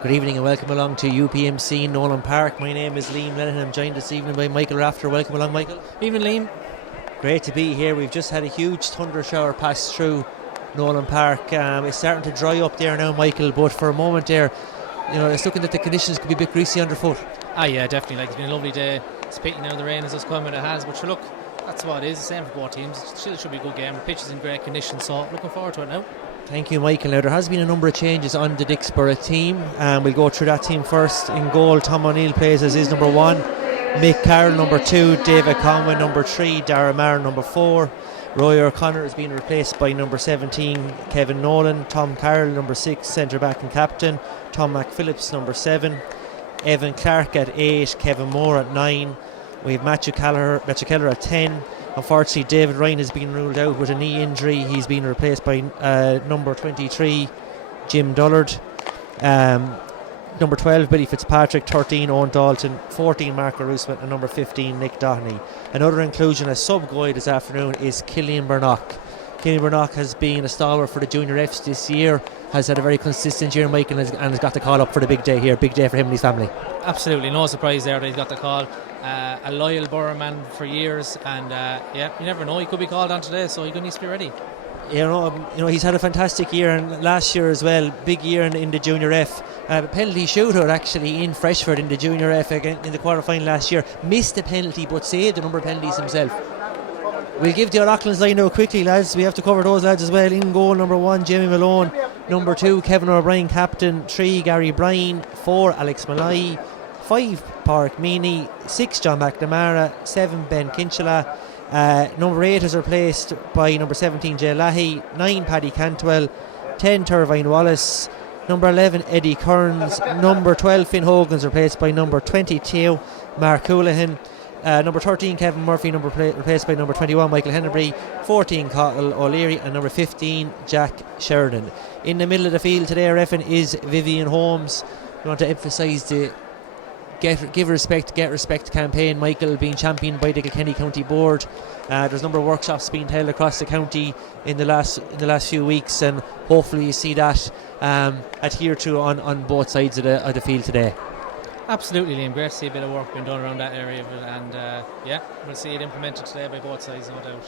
Good evening and welcome along to UPMC Nolan Park. My name is Liam Lennon. I'm joined this evening by Michael Rafter. Welcome along, Michael. Evening, Liam. Great to be here. We've just had a huge thunder shower pass through Nolan Park. It's starting to dry up there now, Michael, but for a moment there, it's looking that the conditions could be a bit greasy underfoot. Yeah, definitely. It's been a lovely day. It's picking now the rain as it's coming, it has. But sure, look, that's what it is. The same for both teams. It still should be a good game. The pitch is in great condition, so looking forward to it now. Thank you, Michael. Now, there has been a number of changes on the Dicksboro team. We'll go through that team first. In goal, Tom O'Neill plays as his number 1. Mick Carroll, number 2. David Conway, number 3. Dara Maher, number 4. Roy O'Connor has been replaced by number 17, Kevin Nolan. Tom Carroll, number 6, centre-back and captain. Tom McPhillips, number 7. Evan Clark at 8. Kevin Moore at 9. We have Matthew Keller at 10. Unfortunately, David Ryan has been ruled out with a knee injury. He's been replaced by number 23, Jim Dullard. Number 12, Billy Fitzpatrick. 13, Owen Dalton. 14, Mark Roosman. And number 15, Nick Doherty. Another inclusion as sub-guide this afternoon is Killian Burnock. Killian Burnock has been a stalwart for the Junior Fs this year, has had a very consistent year, Michael, and has got the call up for the big day here. Big day for him and his family. Absolutely, no surprise there that he's got the call. A loyal Borough man for years, and you never know, he could be called on today, so he needs to be ready. He's had a fantastic year, and last year as well, big year in the Junior F. Penalty shootout actually in Freshford in the Junior F again in the quarter-final last year. Missed a penalty but saved a number of penalties himself. We'll give the Lachlan's line now quickly, lads. We have to cover those lads as well. In goal, number 1, Jamie Malone. Number 2, Kevin O'Brien, captain. 3, Gary Bryan. 4, Alex Malloy. 5, Pádraig Meany. 6, John McNamara. 7, Ben Kinchala. Number 8 is replaced by number 17, Jay Lahey. 9, Paddy Cantwell. 10, Turvine Wallace. Number 11, Eddie Kearns. Number 12, Finn Hogan is replaced by number 22, Mark Houlihan. Number 13, Kevin Murphy, replaced by number 21, Michael Hennebury. 14, Cathal O'Leary. And number 15, Jack Sheridan. In the middle of the field today, I reckon, is Vivian Holmes. We want to emphasise the Give Respect, Get Respect campaign, Michael, being championed by the Kilkenny County Board. There's a number of workshops being held across the county in the last few weeks, and hopefully you see that adhered to on both sides of the field today. Absolutely, Liam. Great to see a bit of work being done around that area, and we'll see it implemented today by both sides, no doubt.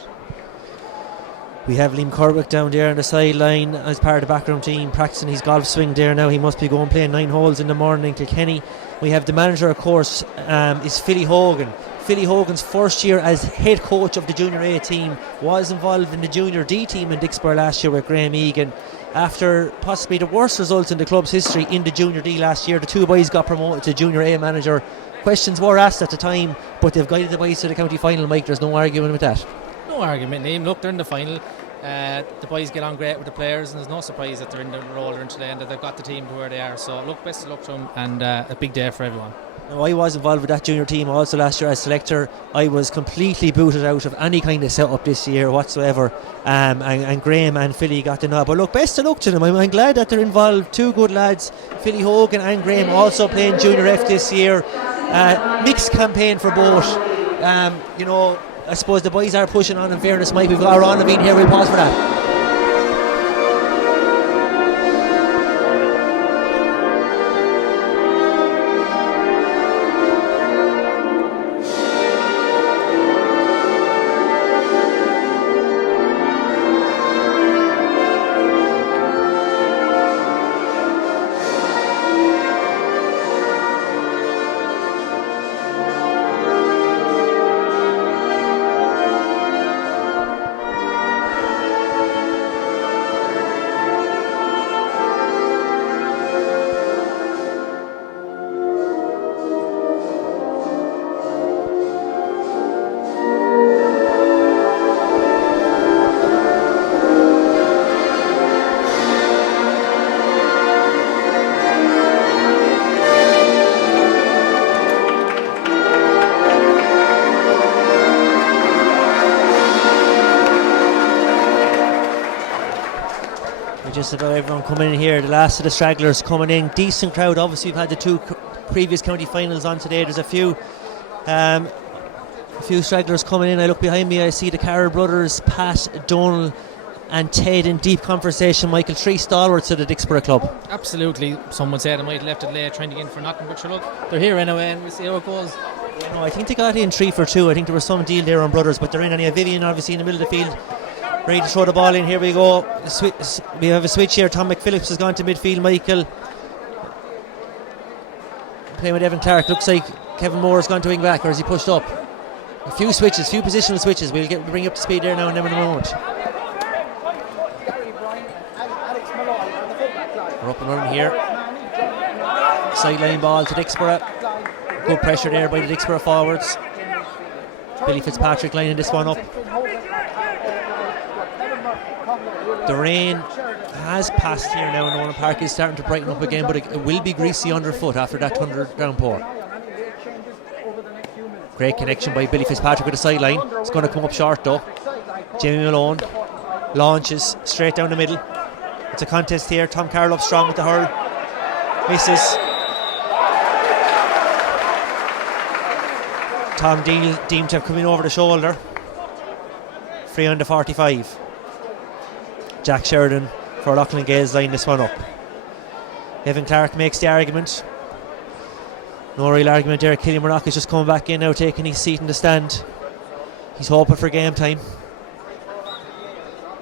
We have Liam Corbick down there on the sideline as part of the background team, practicing his golf swing there now. He must be going playing 9 holes in the morning in Kilkenny. We have the manager, of course, is Philly Hogan. Philly Hogan's first year as head coach of the Junior A team, was involved in the Junior D team in Dicksboro last year with Graham Egan. After possibly the worst results in the club's history in the Junior D last year, the two boys got promoted to Junior A manager. Questions were asked at the time, but they've guided the boys to the county final, Mike. There's no arguing with that. No argument, Liam. Look, they're in the final. The boys get on great with the players, and there's no surprise that they're in the role they're in today and that they've got the team to where they are. So look, best of luck to them, and a big day for everyone. Now, I was involved with that junior team also last year as selector. I was completely booted out of any kind of setup this year whatsoever, and Graham and Philly got the nod. But look, best of luck to them. I'm glad that they're involved. Two good lads, Philly Hogan and Graham, also playing Junior F this year. Mixed campaign for both. I suppose the boys are pushing on, in fairness, Mike. We've got our on being here. We'll pause for that. Just about everyone coming in here. The last of the stragglers coming in. Decent crowd. Obviously, we've had the two previous county finals on today. There's a few stragglers coming in. I look behind me. I see the Carroll brothers, Pat, Donald, and Ted in deep conversation. Michael, 3 stalwarts of the Dicksboro club. Absolutely. Some would say they might have left it late trying to get in for nothing, but sure, look, they're here anyway, and we'll see how it goes. No, I think they got in 3 for 2. I think there was some deal there on Brothers, but they're in. And you have Vivian obviously in the middle of the field, ready to throw the ball in. Here we go. We have a switch here. Tom McPhillips has gone to midfield. Michael playing with Evan Clark. Looks like Kevin Moore has gone to wing back, or has he pushed up? A few switches, few positional switches. We'll bring you up to speed there now and then in a moment. We're up and running here. Sideline ball to Dicksboro. Good pressure there by the Dicksboro forwards. Billy Fitzpatrick lining this one up. The rain has passed here now, and Nolan Park is starting to brighten up again, but it will be greasy underfoot after that thunder downpour. Great connection by Billy Fitzpatrick with the sideline. It's going to come up short though. Jamie Malone launches straight down the middle. It's a contest here. Tom Carroll up strong with the hurl. Misses. Tom deemed to have come in over the shoulder. Free on the 45. Jack Sheridan for Lachlan Gaels line this one up. Evan Clark makes the argument. No real argument there. Killian Murdoch is just coming back in now, taking his seat in the stand. He's hoping for game time.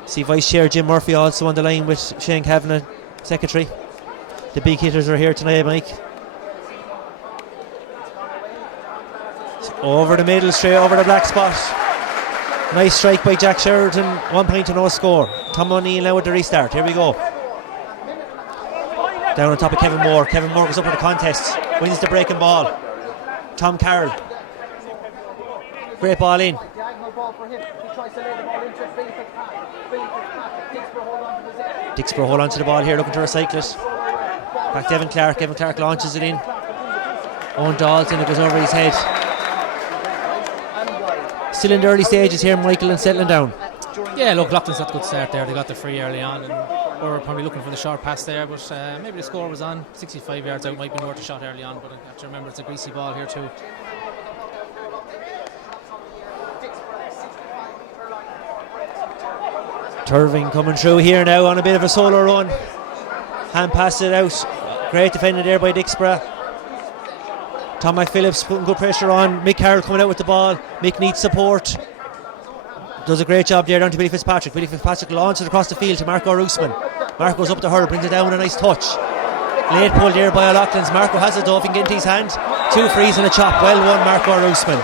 See Vice Chair Jim Murphy also on the line with Shane Kavanagh, Secretary. The big hitters are here tonight, Mike. Over the middle, straight over the black spot. Nice strike by Jack Sheridan. 1 point to no score. Tom O'Neill now with the restart. Here we go. Down on top of Kevin Moore. Kevin Moore goes up for the contest. Wins the breaking ball. Tom Carroll. Great ball in. Dicksboro hold on to the ball here, looking to recycle it. Back to Evan Clark. Evan Clark launches it in. Owen Dalton, it goes over his head. Still in the early stages here, Michael, and settling down. Yeah, look, Lachlan's got a good start there. They got the free early on, and we were probably looking for the short pass there, but maybe the score was on. 65 yards out, might be worth a shot early on, but I have to remember it's a greasy ball here too. Turving coming through here now on a bit of a solo run. Hand passes it out. Great defending there by Dicksboro. Tom McPhillips putting good pressure on. Mick Carroll coming out with the ball. Mick needs support. Does a great job there down to Billy Fitzpatrick. Billy Fitzpatrick launches it across the field to Marco Roosman. Marco goes up the hurl, brings it down with a nice touch. Late pull there by O'Loughlin's. Marco has it though, if he can get into his hand. 2 frees and a chop. Well won, Marco Roosman.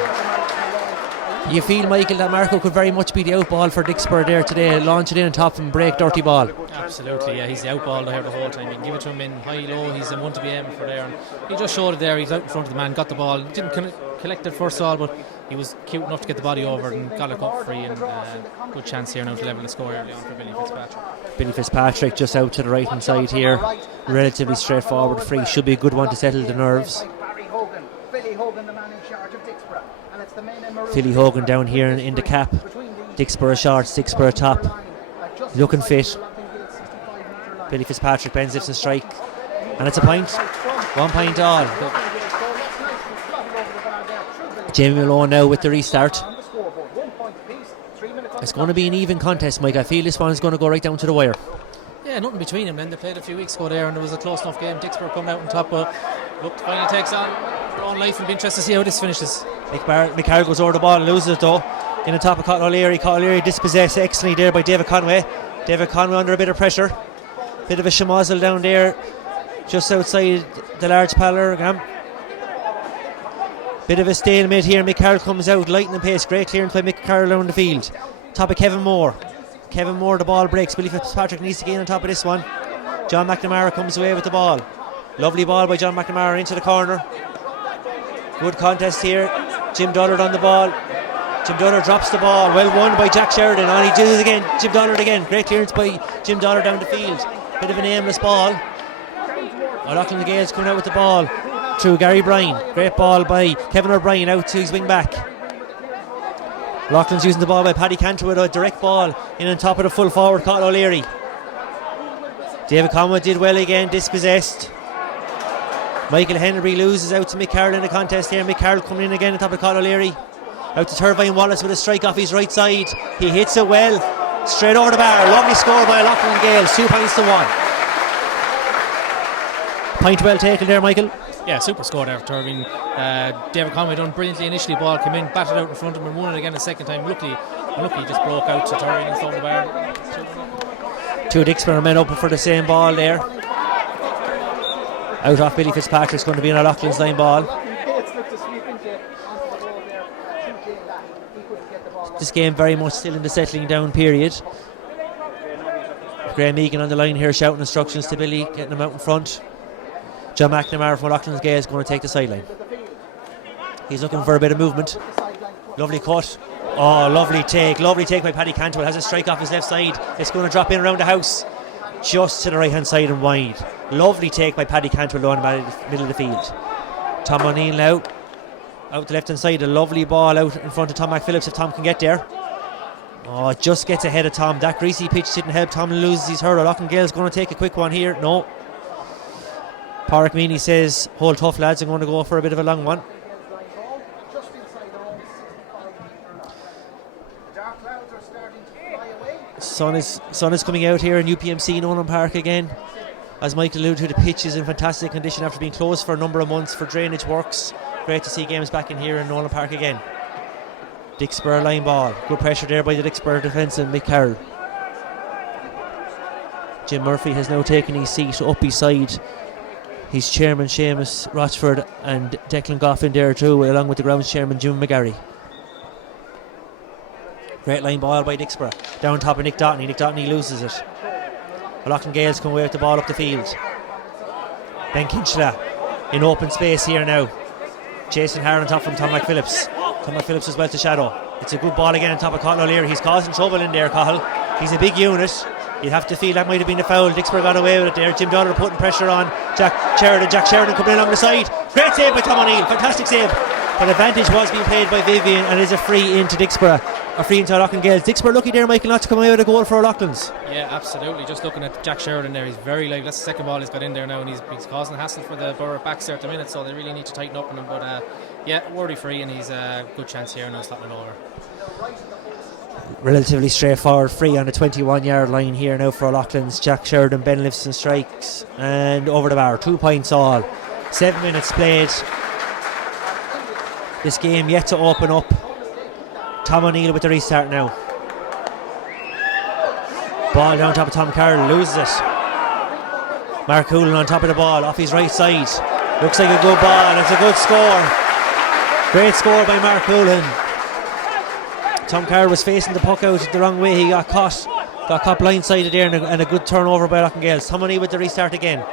You feel, Michael, that Marco could very much be the out ball for Dicksboro there today. Launch it in on top and break dirty ball. Absolutely, yeah, he's the out ball there the whole time. You can give it to him in high, low, he's the one to be aiming for there. And he just showed it there, he's out in front of the man, got the ball, didn't collect it first of all, but he was cute enough to get the body over and got it up free, and good chance here now to level the score early on for Billy Fitzpatrick. Billy Fitzpatrick just out to the right hand side here. Relatively straightforward free, should be a good one to settle the nerves. Philly Hogan down here in the cap. Dicksboro shorts, Dicksboro top. Looking fit. Billy Fitzpatrick bends lifts and strike. And it's a point. 1 point all. Jamie Malone now with the restart. It's going to be an even contest, Mike. I feel this one is going to go right down to the wire. Yeah, nothing between them. Then they played a few weeks ago there, and it was a close enough game. Dicksboro coming out on top, but look, the final takes on their own life. It'll be interesting to see how this finishes. Mick Carroll goes over the ball and loses it though. In on top of Cotton O'Leary. Cotton O'Leary dispossessed excellently there by David Conway. David Conway under a bit of pressure. Bit of a schmozzle down there, just outside the large parlour. Bit of a stalemate here. Mick Carroll comes out, lightning pace. Great clearance by Mick Carroll down the field. Top of Kevin Moore. Kevin Moore, the ball breaks. Billy Fitzpatrick needs to gain on top of this one. John McNamara comes away with the ball. Lovely ball by John McNamara into the corner. Good contest here. Jim Dullard on the ball. Jim Dullard drops the ball. Well won by Jack Sheridan. And he did it again. Jim Dullard again. Great clearance by Jim Dullard down the field. Bit of an aimless ball. Lachlan the Gaels coming out with the ball through Gary Bryan. Great ball by Kevin O'Brien out to his wing back. Lachlan's using the ball by Paddy Cantor with a direct ball in on top of the full forward Cotton O'Leary. David Conway did well again, dispossessed. Michael Henry loses out to Mick Carroll in the contest here. Mick Carroll coming in again on top of Cotton O'Leary. Out to Turvine Wallace with a strike off his right side. He hits it well. Straight over the bar. Lovely score by Lachlan Gaels. 2 points to 1. Point well taken there, Michael. Yeah, super score there for Turbine. David Conway done brilliantly initially. Ball came in, batted out in front of him, and won it again the second time. Luckily he just broke out to Turbine and stole the bar. 2 Dicksboro men open for the same ball there. Out off Billy Fitzpatrick's going to be on a Lachlan's line ball. This game very much still in the settling down period. Graham Egan on the line here shouting instructions to Billy, getting him out in front. John McNamara from Lachlan's Gaels is going to take the sideline. He's looking for a bit of movement. Lovely cut. Oh, lovely take by Paddy Cantwell. Has a strike off his left side. It's going to drop in around the house, just to the right hand side and wide. Lovely take by Paddy Cantwell down the middle of the field. Tom O'Neill now out the left hand side. A lovely ball out in front of Tom McPhillips if Tom can get there. Oh, it just gets ahead of Tom. That greasy pitch didn't help. Tom loses his hurl. Lachlan Gaels going to take a quick one here. No. Pádraig Meany says, hold tough lads, I'm going to go for a bit of a long one. Sun is coming out here in UPMC Nolan Park again. As Michael alluded to, the pitch is in fantastic condition after being closed for a number of months for drainage works. Great to see games back in here in Nolan Park again. Dicksboro line ball. Good pressure there by the Dicksboro defence and Mick Carroll. Jim Murphy has now taken his seat up beside his chairman Seamus Rochford and Declan Goff in there too, along with the grounds chairman Jim McGarry. Great line ball by Dicksboro. Down top of Nick Dottney. Nick Dottney loses it. Lachlan Gaels come away with the ball up the field. Ben Kinchela in open space here now. Jason Harron on top from Tom McPhillips. Tom McPhillips as well to shadow. It's a good ball again on top of Cathal O'Leary. He's causing trouble in there, Cathal. He's a big unit. You'd have to feel that might have been a foul. Dicksboro got away with it there. Jim Dollar putting pressure on Jack Sheridan coming in along the side. Great save by Tom O'Neill. Fantastic save. But advantage was being played by Vivian, and it is a free into Dicksboro. A free into Lachlan Gaels. Dicksboro lucky there, Michael, not to come away with a goal for Lachlan's. Yeah, absolutely. Just looking at Jack Sheridan there, he's very live. That's the second ball he's got in there now, and he's causing a hassle for the Borough backs there at the minute, so they really need to tighten up on him. But yeah, worthy free, and he's a good chance here now slapping over. Relatively straightforward free on the 21-yard line here now for Lachlan's. Jack Sheridan, Ben lifts and strikes, and over the bar. 2 points all. 7 minutes played. This game yet to open up. Tom O'Neill with the restart now. Ball down top of Tom Carroll, loses it. Mark Hoolan on top of the ball, off his right side. Looks like a good ball, it's a good score. Great score by Mark Hoolan. Tom Carroll was facing the puck out the wrong way. He got caught blindsided there, and a good turnover by Lachlan Gaels. Tom O'Neill with the restart again.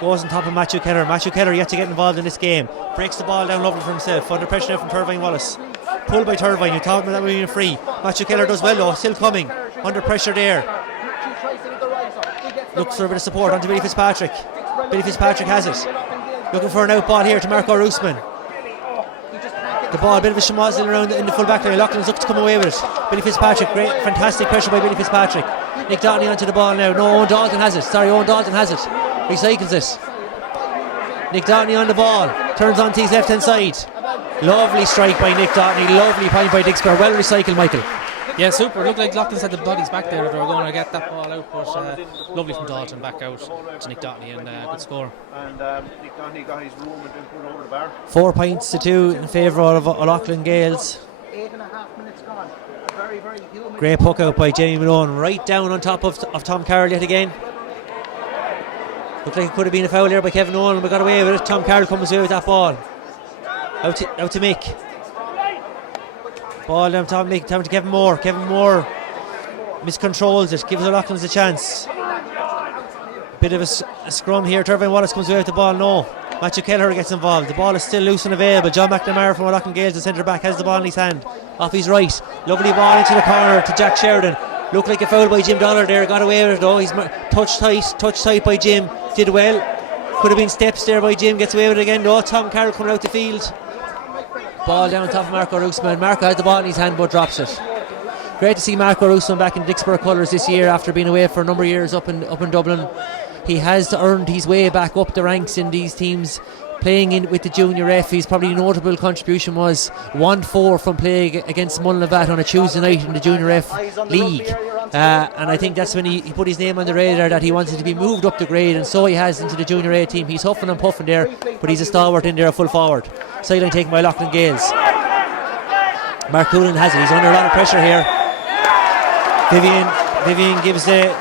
Goes on top of Matthew Keller. Matthew Keller yet to get involved in this game. Breaks the ball down lovely for himself. Under pressure now from Turvine Wallace. Pulled by Turvine. You thought that would be free. Matthew Keller does well though. Still coming. Under pressure there. Looks for a bit of support onto Billy Fitzpatrick. Billy Fitzpatrick has it. Looking for an out ball here to Marco Roosman. The ball, a bit of a schmozzle around in the full back line. Lachlan's looks to come away with it. Billy Fitzpatrick, great, fantastic pressure by Billy Fitzpatrick. Nick Dottney onto the ball now. No, Owen Dalton has it. Recycles it. Nick Dottney on the ball. Turns onto his left hand side. Lovely strike by Nick Dottney. Lovely point by Dicksboro. Well recycled, Michael. Yeah, super. Looked like Lachlan's had the bodies back there. They were going to get that ball out, but lovely from Dalton back out to Nick Dottney, and good score. And Nick Dottney got his room and then put over the bar. 4 points to 2 in favour of Lachlan Gaels. 8.5 minutes gone. Very, very human. Great puck out by Jamie Malone, right down on top of Tom Carroll yet again. Looked like it could have been a foul there by Kevin Nolan, but got away with it. Tom Carroll comes away with that ball. Out to Mick. Ball down to Mick, down to Kevin Moore. Kevin Moore miscontrols it, gives the Lachlan's a chance. Bit of a scrum here. Turvine Wallace comes away with the ball. No. Matthew Kelleher gets involved. The ball is still loose and available. John McNamara from Lachlan Gaels, the centre back, has the ball in his hand. Off his right. Lovely ball into the corner to Jack Sheridan. Looked like a foul by Jim Dollar there. Got away with it though. He's touch tight by Jim. Did well. Could have been steps there by Jim. Gets away with it again though. Tom Carroll coming out the field. Ball down top of Marco Roosman. Marco has the ball in his hand but drops it. Great to see Marco Roosman back in Dicksboro colours this year after being away for a number of years up in Dublin. he has earned his way back up the ranks in these teams. Playing in with the junior F, his probably notable contribution was 1-4 from playing against Mullinlavat on a Tuesday night in the junior F league. And I think that's when he put his name on the radar that he wanted to be moved up the grade, and so he has into the junior A team. He's huffing and puffing there, but he's a stalwart in there, full forward. Sideline taken by Lachlan Gaels. Mark Coolan has it. He's under a lot of pressure here. Vivian gives the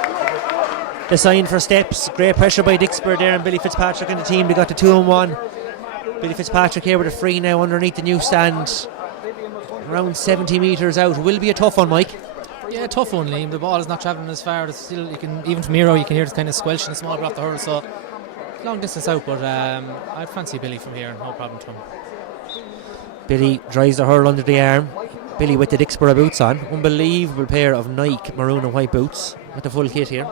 sign for steps. Great pressure by Dicksboro there, and Billy Fitzpatrick and the team. They got the 2-on-1. Billy Fitzpatrick here with a free now underneath the new stand, around 70 metres out. Will be a tough one, Mike. Yeah, tough one, Liam. The ball is not travelling as far. It's still, you can, even from here, you can hear this kind of squelch and a small bit off the hurl. So long distance out, but I'd fancy Billy from here. No problem to him. Billy drives the hurl under the arm. Billy with the Dicksboro boots on. Unbelievable pair of Nike maroon and white boots with the full kit here.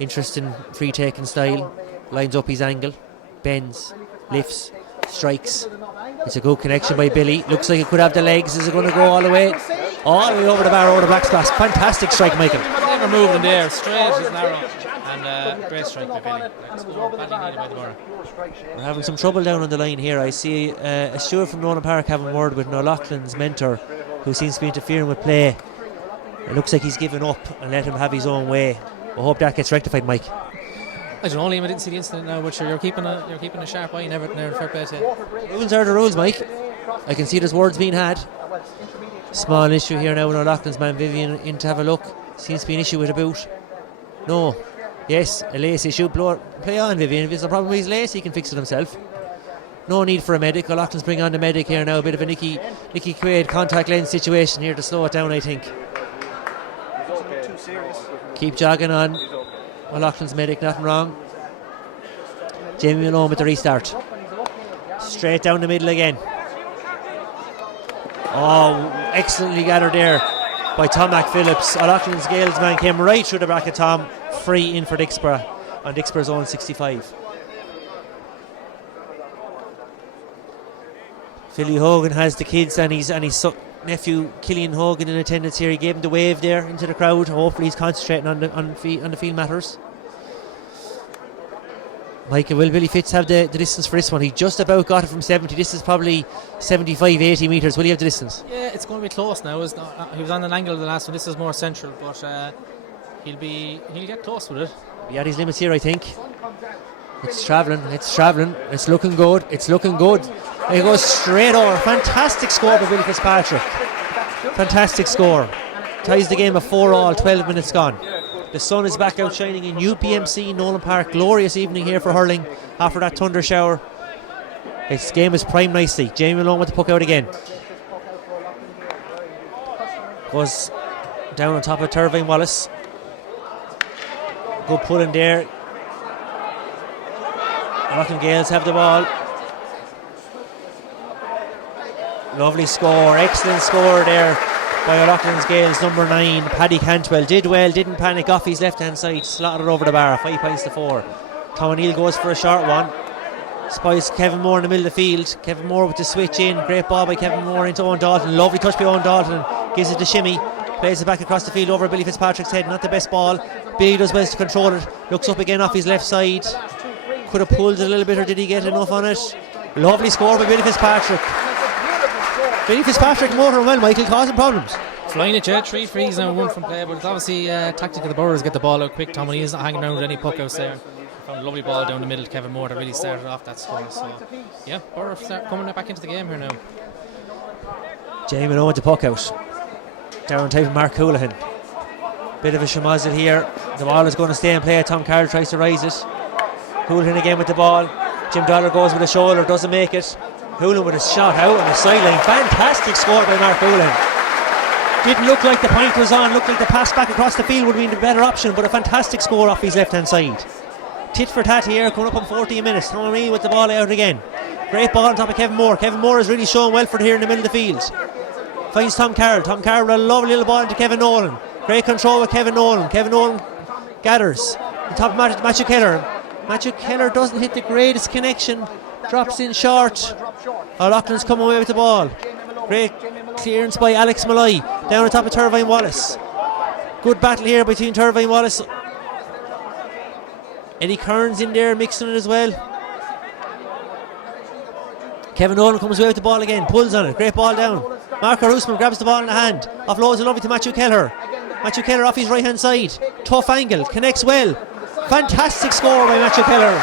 Interesting free taking style. Lines up his angle, bends, lifts, strikes. It's a good connection by Billy. Looks like it could have the legs. Is it going to go all the way? All the way over the bar, over the back splash. Fantastic strike, Michael. Never moved in there. Straight as narrow. And great strike by Billy. Badly needed by the bar. We're having some trouble down on the line here. I see a steward from Nolan Park having a word with Lachlan's mentor, who seems to be interfering with play. It looks like he's given up and let him have his own way. I hope that gets rectified, Mike. I don't know, Liam. I didn't see the incident now, but sure, you're keeping a sharp eye and everything there. Fair play to you. Rules are the rules, Mike. I can see there's words being had. Small issue here now with Lachlan's man Vivian in to have a look. Seems to be an issue with a boot. No. Yes, a lace issue. Play on, Vivian. If there's a problem with his lace, he can fix it himself. No need for a medic. Lachlan's bringing on the medic here now. A bit of a Nicky Quaid contact lens situation here to slow it down, I think. Keep jogging on. Lachlan's medic, nothing wrong. Jamie Malone with the restart. Straight down the middle again. Oh, excellently gathered there by Tom McPhillips. Lachlan's Gaels man came right through the back of Tom. Free in for Dicksboro on Dicksboro's own 65. Philly Hogan has the kids and his nephew Killian Hogan in attendance here. He gave him the wave there into the crowd. Hopefully he's concentrating on the field matters. Michael, will Billy Fitz have the distance for this one? He just about got it from 70. This is probably 75-80 metres. Will he have the distance? Yeah, it's going to be close now. He was on an angle of the last one. This is more central, but he'll get close with it. Be at his limits here, I think. It's travelling. It's looking good. It goes straight over. Fantastic score by Billy Fitzpatrick. Fantastic score. Ties the game at 4-all, 12 minutes gone. The sun is back out shining in UPMC Nolan Park. Glorious evening here for hurling after that thunder shower. This game is primed nicely. Jamie Malone with the puck out again. Goes down on top of Turvine Wallace. Good pull in there. Lachlan Gaels have the ball. Lovely score, excellent score there by Lachlan's Gaels, number 9, Paddy Cantwell. Did well, didn't panic, off his left hand side, slotted over the bar, 5 points to 4. Tom O'Neill goes for a short one. Spies Kevin Moore in the middle of the field. Kevin Moore with the switch in. Great ball by Kevin Moore into Owen Dalton. Lovely touch by Owen Dalton. Gives it to Shimmy. Plays it back across the field over Billy Fitzpatrick's head. Not the best ball. Billy does best to control it. Looks up again off his left side. Could have pulled it a little bit, or did he get enough on it? Lovely score by Billy Fitzpatrick. Billy Fitzpatrick motoring well, Michael, causing problems. Flying it, yeah, 3 frees now, 1 from play, but it's obviously tactic of the Boroughs, get the ball out quick. Tom O'Neill's not hanging around with any puck outs there. Found a lovely ball down the middle to Kevin Moore that really started off that score. So yeah, Borough start coming back into the game here now. Jamie Malone with the puck out. Down type of Mark Houlihan. Bit of a schmozzle here. The ball is going to stay in play. Tom Carroll tries to rise it. Houlihan again with the ball. Jim Dollar goes with a shoulder, doesn't make it. Houlihan with a shot out on the sideline. Fantastic score by Mark Houlihan. Didn't look like the point was on. Looked like the pass back across the field would have been the better option, but a fantastic score off his left hand side. Tit for tat here, coming up on 14 minutes. Tom O'Neill with the ball out again. Great ball on top of Kevin Moore. Kevin Moore is really showing well for it here in the middle of the field. Finds Tom Carroll. Tom Carroll with a lovely little ball into Kevin Nolan. Great control with Kevin Nolan. Kevin Nolan gathers on top of Matthew Keller. Matthew Keller doesn't hit the greatest connection. Drops in short. Lachlan's come away with the ball. Great clearance by Alex Malloy. Down on top of Turvine Wallace. Good battle here between Turvine Wallace Eddie Kearns in there mixing it as well. Kevin Nolan comes away with the ball again, pulls on it, great ball down. Marco Roosman grabs the ball in the hand, offloads it lovely to Matthew Kelleher. Matthew Kelleher off his right hand side, tough angle, connects well. Fantastic score by Matthew Kelleher.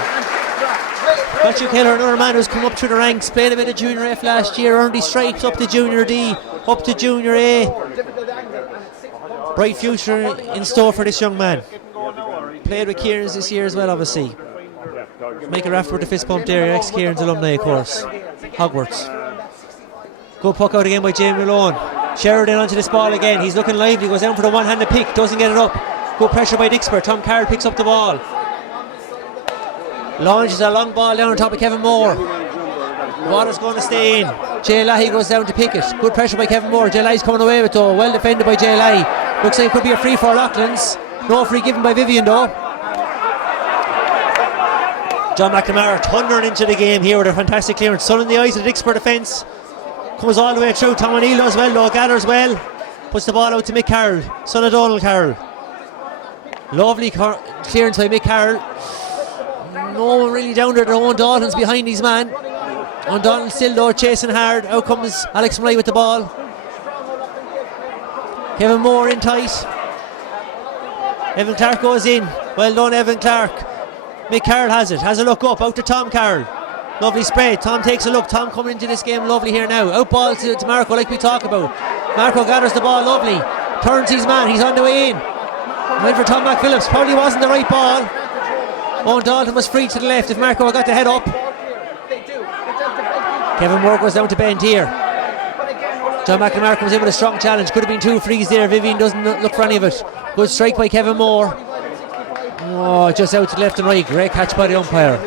Matthew Kelleher, another man who's come up through the ranks, played a bit of Junior F last year, earned his stripes up to Junior D, up to Junior A. Bright future in store for this young man. Played with Kieran's this year as well, obviously. Michael Rafter with the fist pump there, ex-Kieran's alumni, of course. Hogwarts. Good puck out again by Jamie Malone. Sheridan onto this ball again. He's looking lively, goes down for the one-handed pick, doesn't get it up. Good pressure by Dicksboro. Tom Carroll picks up the ball. Launches a long ball down on top of Kevin Moore. Water's going to stay in. Jay Lahey goes down to pick it. Good pressure by Kevin Moore. Jay Lahey's coming away with it though. Well defended by Jay Lahey. Looks like it could be a free for Lachlan's. No free given by Vivian though. John McNamara thundering into the game here with a fantastic clearance. Sun in the eyes of the Dicksboro defence. Comes all the way through. Tom O'Neill as well though. Gathers well. Puts the ball out to Mick Carroll. Son of Donald Carroll. Lovely clearance by Mick Carroll. No one really down there. Owen Dalton's behind his man. Owen Dalton still though chasing hard. Out comes Alex Murray with the ball. Kevin Moore in tight. Evan Clark goes in. Well done, Evan Clark. Mick Carroll has it. Has a look up. Out to Tom Carroll. Lovely spread. Tom takes a look. Tom coming into this game lovely here now. Out ball to Marco like we talk about. Marco gathers the ball lovely. Turns his man. He's on the way in. Went for Tom McPhillips. Probably wasn't the right ball. Owen Dalton was free to the left if Marco had got the head up. Kevin Moore goes down to bend here. John McNamara comes in with a strong challenge. Could have been 2 frees there. Vivian doesn't look for any of it. Good strike by Kevin Moore. Oh, just out to left and right. Great catch by the umpire.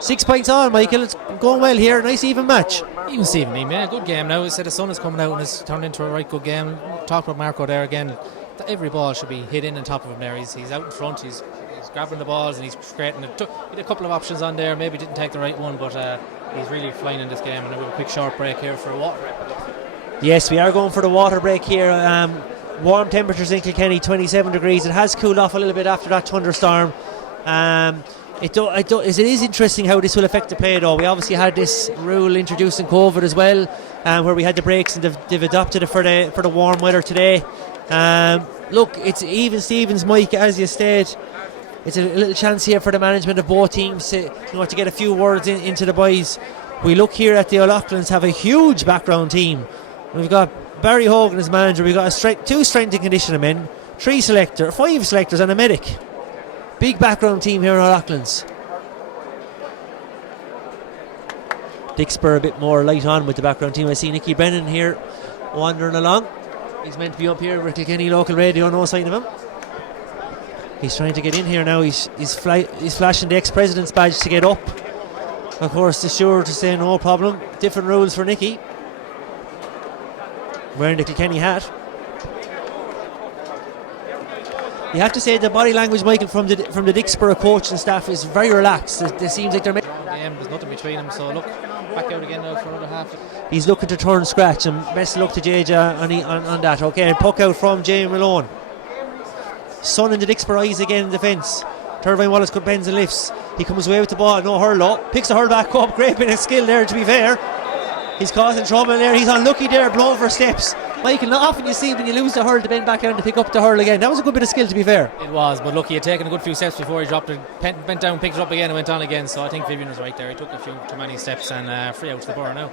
6 points on, Michael. It's going well here. Nice even match. Even Stephen, yeah, good game now. I said the sun is coming out and it's turned into a right good game. Talked about Marco there again. Every ball should be hit in on top of him there. He's out in front. He's grabbing the balls and he's creating it. He had a couple of options on there. Maybe didn't take the right one, but he's really flying in this game. And we have a quick short break here for a water break. Yes, we are going for the water break here. Warm temperatures in Kilkenny, 27 degrees. It has cooled off a little bit after that thunderstorm. It is interesting how this will affect the play though. We obviously had this rule introduced in COVID as well, where we had the breaks, and they've adopted it for the warm weather today. Look, it's even Stevens, Mike, as you stated. It's a little chance here for the management of both teams to get a few words into the boys. We look here at the O'Loughlin's have a huge background team. We've got Barry Hogan as manager. We've got 2 strength and conditioning men, 5 selectors and a medic. Big background team here in O'Loughlin's. Dicksboro a bit more light on with the background team. I see Nicky Brennan here wandering along. He's meant to be up here with Kilkenny local radio, no sign of him. He's trying to get in here now. He's flashing the ex-president's badge to get up. Of course, the steward is saying no problem. Different rules for Nicky. Wearing the Kilkenny hat. You have to say the body language, Michael, from the Dicksboro coach and staff is very relaxed. It seems like they're making there's nothing between them, so look, back out again now for another half. He's looking to turn scratch, and best of luck to JJ on that. Okay, and puck out from Jamie Malone. Sun in the Dicksboro eyes again in defence. Turvine Wallace bends and lifts. He comes away with the ball, no hurl up. Picks the hurl back up, great bit of skill there to be fair. He's causing trouble there, he's unlucky there, blown for steps. Michael, not often you see when you lose the hurl to bend back down to pick up the hurl again. That was a good bit of skill to be fair. It was, but look, he had taken a good few steps before he dropped it, bent down, picked it up again and went on again. So I think Vivian was right there. He took a few too many steps and free out to the borough now.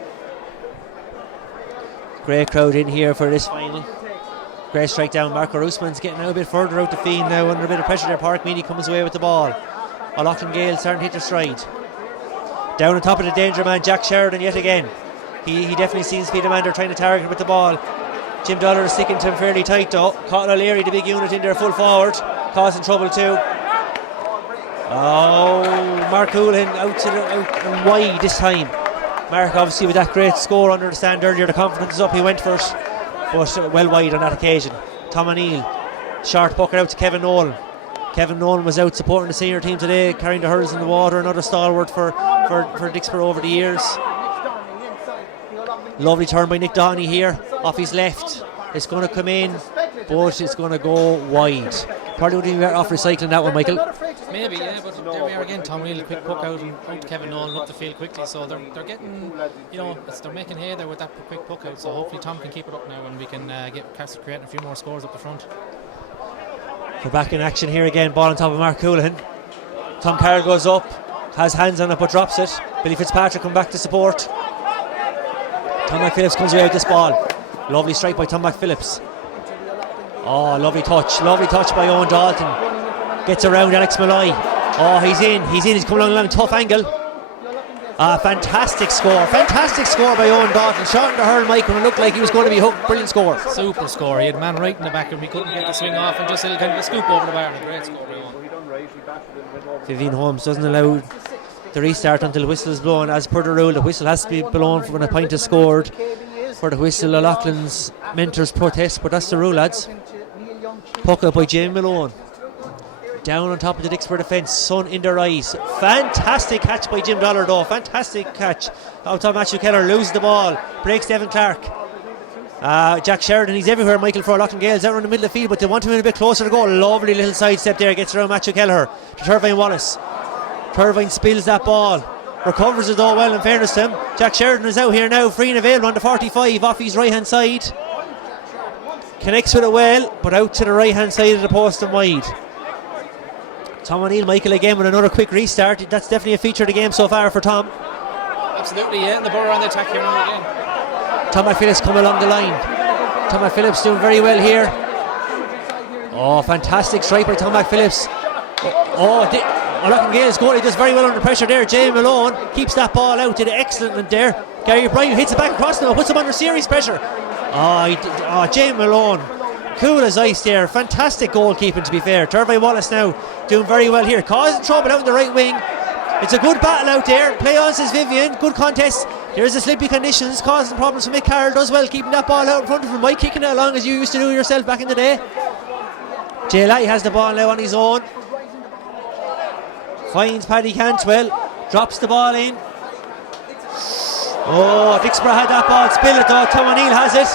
Great crowd in here for this final. Great strike down. Marco Roosman's getting out a bit further out the field now under a bit of pressure there. Park Meany comes away with the ball. Lachlan Gaels starting to hit their stride. Down on top of the danger man, Jack Sheridan yet again. He definitely seems to be the man they're trying to target with the ball. Jim Dollar is sticking to him fairly tight though. Cotton O'Leary, the big unit in there, full forward, causing trouble too. Oh, Mark Houlihan out and wide this time. Mark obviously with that great score under the stand earlier, the confidence is up, he went for it, but well wide on that occasion. Tom O'Neill, short pucker out to Kevin Nolan. Kevin Nolan was out supporting the senior team today, carrying the hurls in the water, another stalwart for Dicksboro over the years. Lovely turn by Nick Downey here, off his left. It's going to come in, but it's going to go wide. Probably wouldn't even be better off recycling that one, Michael. Maybe, yeah, but there we are again. Tom O'Neill, quick puck out and out Kevin Nolan up the field quickly. So they're getting, they're making hay there with that quick puck out. So hopefully Tom can keep it up now and we can get Castle creating a few more scores up the front. We're back in action here again. Ball on top of Mark Coolan. Tom Carroll goes up, has hands on it but drops it. Billy Fitzpatrick come back to support. Tom McPhillips comes away with this ball. Lovely strike by Tom McPhillips. Oh, lovely touch by Owen Dalton. Gets around Alex Malloy. Oh, he's in, he's coming along, tough angle. Fantastic score by Owen Dalton. Shot into hurl Mike when it looked like he was going to be hooked. Brilliant score. Super score. He had a man right in the back and we couldn't get the swing off and just a kind of a scoop over the bar and a great score by Owen. Vivian Holmes doesn't allow the restart until the whistle is blown. As per the rule, the whistle has to be blown when a point is scored. For the whistle, Lachlan's mentors protest, but that's the rule, lads. Puck out by Jamie Malone. Down on top of the Dicksboro defence, sun in their eyes. Fantastic catch by Jim Dollar though. Fantastic catch. Out on Matthew Keller, loses the ball, breaks Devin Clark. Jack Sheridan, he's everywhere. Michael for Lachlan Gaels out in the middle of the field, but they want him in a bit closer to goal. Lovely little sidestep there, gets around Matthew Kelleher to Turvine Wallace. Turvine spills that ball, recovers it though well in fairness to him. Jack Sheridan is out here now, free and available on the 45 off his right hand side. Connects with it well, but out to the right hand side of the post and wide. Tom O'Neill, Michael again with another quick restart. That's definitely a feature of the game so far for Tom. Absolutely, yeah, and the Borough on the attack here now again. Tom McPhillips come along the line. Tom McPhillips doing very well here. Oh, fantastic strike by Tom McPhillips. Lachlan Gaels goalie does very well under pressure there. Jamie Malone keeps that ball out, did excellent there. Gary O'Brien hits it back across now, puts him under serious pressure. Jamie Malone, cool as ice there. Fantastic goalkeeping to be fair. Turvine Wallace now doing very well here, causing trouble out in the right wing. It's a good battle out there. Play on, says Vivian. Good contest. There's the slippy conditions causing problems for Mick Carroll. Does well keeping that ball out in front of him. Mike kicking it along as you used to do yourself back in the day. Jay Lai has the ball now on his own. Finds Paddy Cantwell. Drops the ball in. Oh, Dicksboro had that ball. Spill it though. Tom O'Neill has it.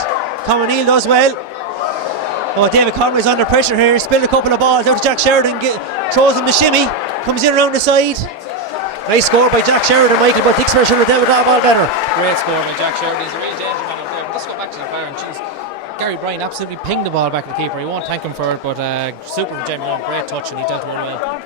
Tom O'Neill does well. Oh, David Conway's under pressure here. Spilled a couple of balls out to Jack Sheridan. Throws him the shimmy. Comes in around the side. Nice score by Jack Sheridan, Michael, but Dicksboro should have dealt with that ball better. Great score by Jack Sheridan. He's a real danger man out there. Just go back to the bar and jeez, Gary Bryan absolutely pinged the ball back to the keeper. He won't thank him for it, but super from Jamie Long. Great touch and he dealt with it well.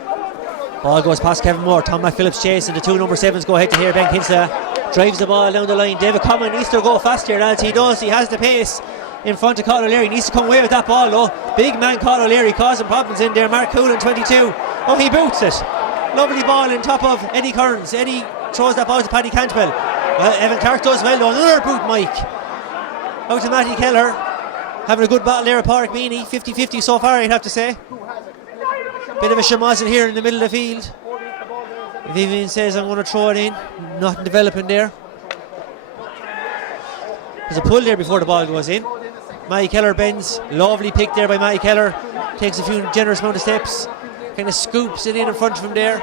Ball goes past Kevin Moore. Tom McPhillips chasing. The two number 7s go head to here. Ben Kinsella drives the ball down the line. David Common needs to go faster as he does. He has the pace in front of Colin O'Leary. He needs to come away with that ball though. Big man Colin O'Leary causing problems in there. Mark Coolan 22. Oh, he boots it. Lovely ball in top of Eddie Kearns. Eddie throws that ball to Paddy Cantwell. Well, Evan Clark does well though. Another boot, Mike. Out to Matty Keller. Having a good battle there at Pádraig Meany. 50-50 so far, I'd have to say. Bit of a schmozzle here in the middle of the field. Vivian says I'm going to throw it in. Nothing developing there. There's a pull there before the ball goes in. Matty Keller bends. Lovely pick there by Matty Keller. Takes a few generous amount of steps. Kind of scoops it in front of him there.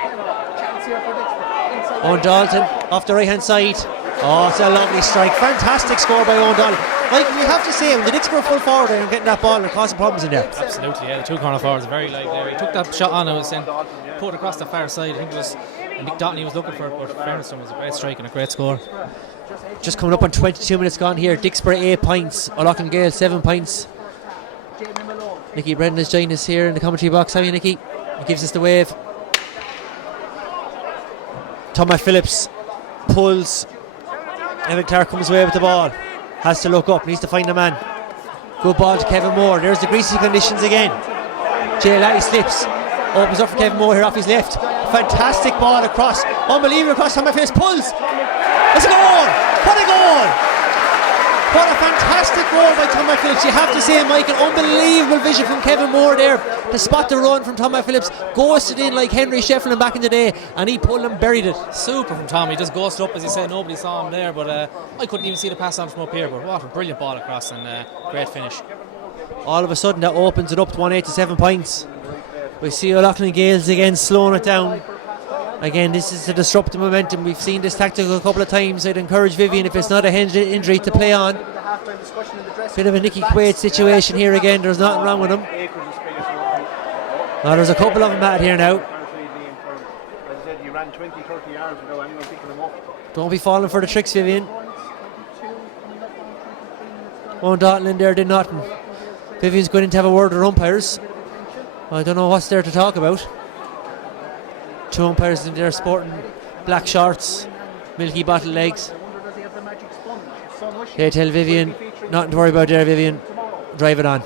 Owen Dalton off the right hand side. Oh, it's a lovely strike. Fantastic score by Owen Dalton. Like we have to say, when the Dicksboro full forward and getting that ball and causing problems in there. Absolutely, yeah. The two corner forwards are very live there. He took that shot on and was then put across the far side. I think it was Nick Doughton he was looking for it, but fairness to him was a great strike and a great score. Just coming up on 22 minutes gone here. Dicksboro 8 points. Lachlan Gaels 7 points. Nicky Brendan has joined us here in the commentary box. How are you, Nicky? He gives us the wave. Tom McPhillips pulls. Evan Clark comes away with the ball. Has to look up, needs to find a man. Good ball to Kevin Moore. There's the greasy conditions again. Jay Lally slips. Opens up for Kevin Moore here off his left. Fantastic ball across. Unbelievable across. Tom McPhillips pulls. It's a goal! What a goal! What a fantastic goal by Tom McPhillips. You have to say, Mike, an unbelievable vision from Kevin Moore there to spot the run from Tom McPhillips. Ghosted in like Henry Shefflin back in the day, and he pulled and buried it. Super from Tom. He just ghosted up, as he said. Nobody saw him there, but I couldn't even see the pass on from up here. But what a brilliant ball across and great finish. All of a sudden, that opens it up to 1-8 to 7 points. We see Lachlan Gaels again slowing it down. Again, this is to disrupt the momentum. We've seen this tactic a couple of times. I'd encourage Vivian, if it's not a injury, to play on. Bit of a Nicky Quaid situation here again. There's nothing wrong with him. Oh, there's a couple of them out here now. said you ran 20, 30 yards without anyone picking them up. Don't be falling for the tricks, Vivian. Owen Dalton in there did nothing. Vivian's going in to have a word with umpires. I don't know what's there to talk about. 2 umpires in there sporting black shorts, milky bottle legs. They tell Vivian, nothing to worry about there, Vivian. Drive it on.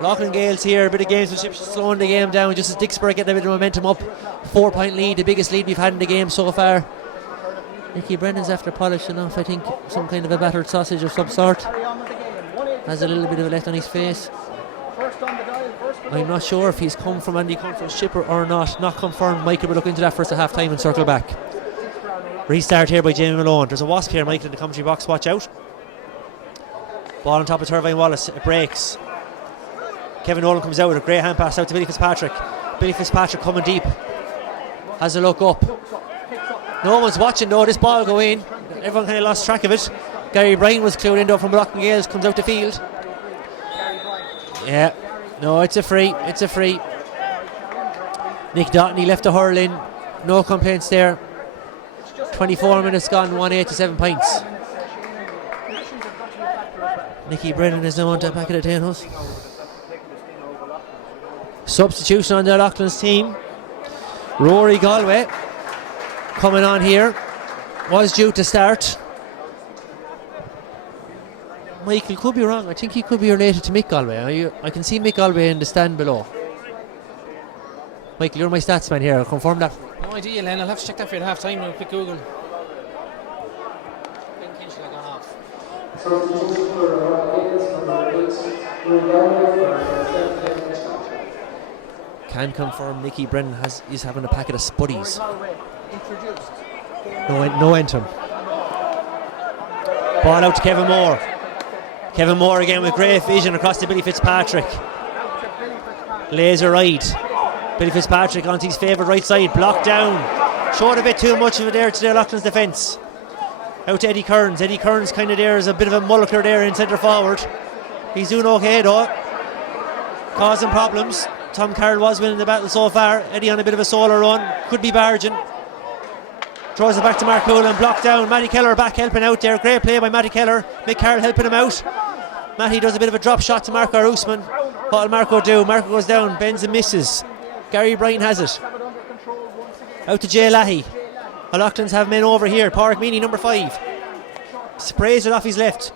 Lachlan Gaels here, a bit of gamesmanship, slowing the game down just as Dicksboro getting a bit of momentum up. 4-point lead, the biggest lead we've had in the game so far. Nicky Brennan's after polishing off, I think, some kind of a battered sausage of some sort. Has a little bit of a left on his face. I'm not sure if he's come from Andy Conference Chipper or not. Not confirmed. Michael will look into that first at half time and circle back. Restart here by Jamie Malone. There's a wasp here, Michael, in the commentary box. Watch out. Ball on top of Turvine Wallace. It breaks. Kevin Nolan comes out with a great hand pass out to Billy Fitzpatrick. Billy Fitzpatrick coming deep. Has a look up. No one's watching though. This ball go in. Everyone kind of lost track of it. Gary Bryan was clued in though from Lachlan Gaels. Comes out the field. Yeah. No, it's a free. It's a free. Nick Doughton, he left the hurl in. No complaints there. 24 minutes gone, 1-8 to 7 points. Nicky Brennan is now on to the back of the tails. Substitution on the Lachlan's team. Rory Galway coming on here. Was due to start. Michael could be wrong. I think he could be related to Mick Galway. I can see Mick Galway in the stand below. Michael, you're my stats man here. I'll confirm that. No idea, Len. I'll have to check that for you at half time. I'll quick Google. Can confirm Nicky Brennan is having a packet of spuddies. No end to him. Ball out to Kevin Moore. Kevin Moore again with great vision across to Billy Fitzpatrick. Laser right. Billy Fitzpatrick onto his favourite right side. Blocked down. Showed a bit too much of it there to their Lachlan's defence. Out to Eddie Kearns. Eddie Kearns kind of there is a bit of a mulliker there in centre forward. He's doing okay though. Causing problems. Tom Carroll was winning the battle so far. Eddie on a bit of a solo run. Could be barging. Throws it back to Mark Hoolan. Blocked down. Matty Keller back helping out there. Great play by Matty Keller. Mick Carroll helping him out. Matty does a bit of a drop shot to Marco Roosman. What'll Marco do? Marco goes down. Bends and misses. Gary Bryan has it. Out to Jay Lahey. Lachlan's have men over here. Pádraig Meany, number 5. Sprays it off his left.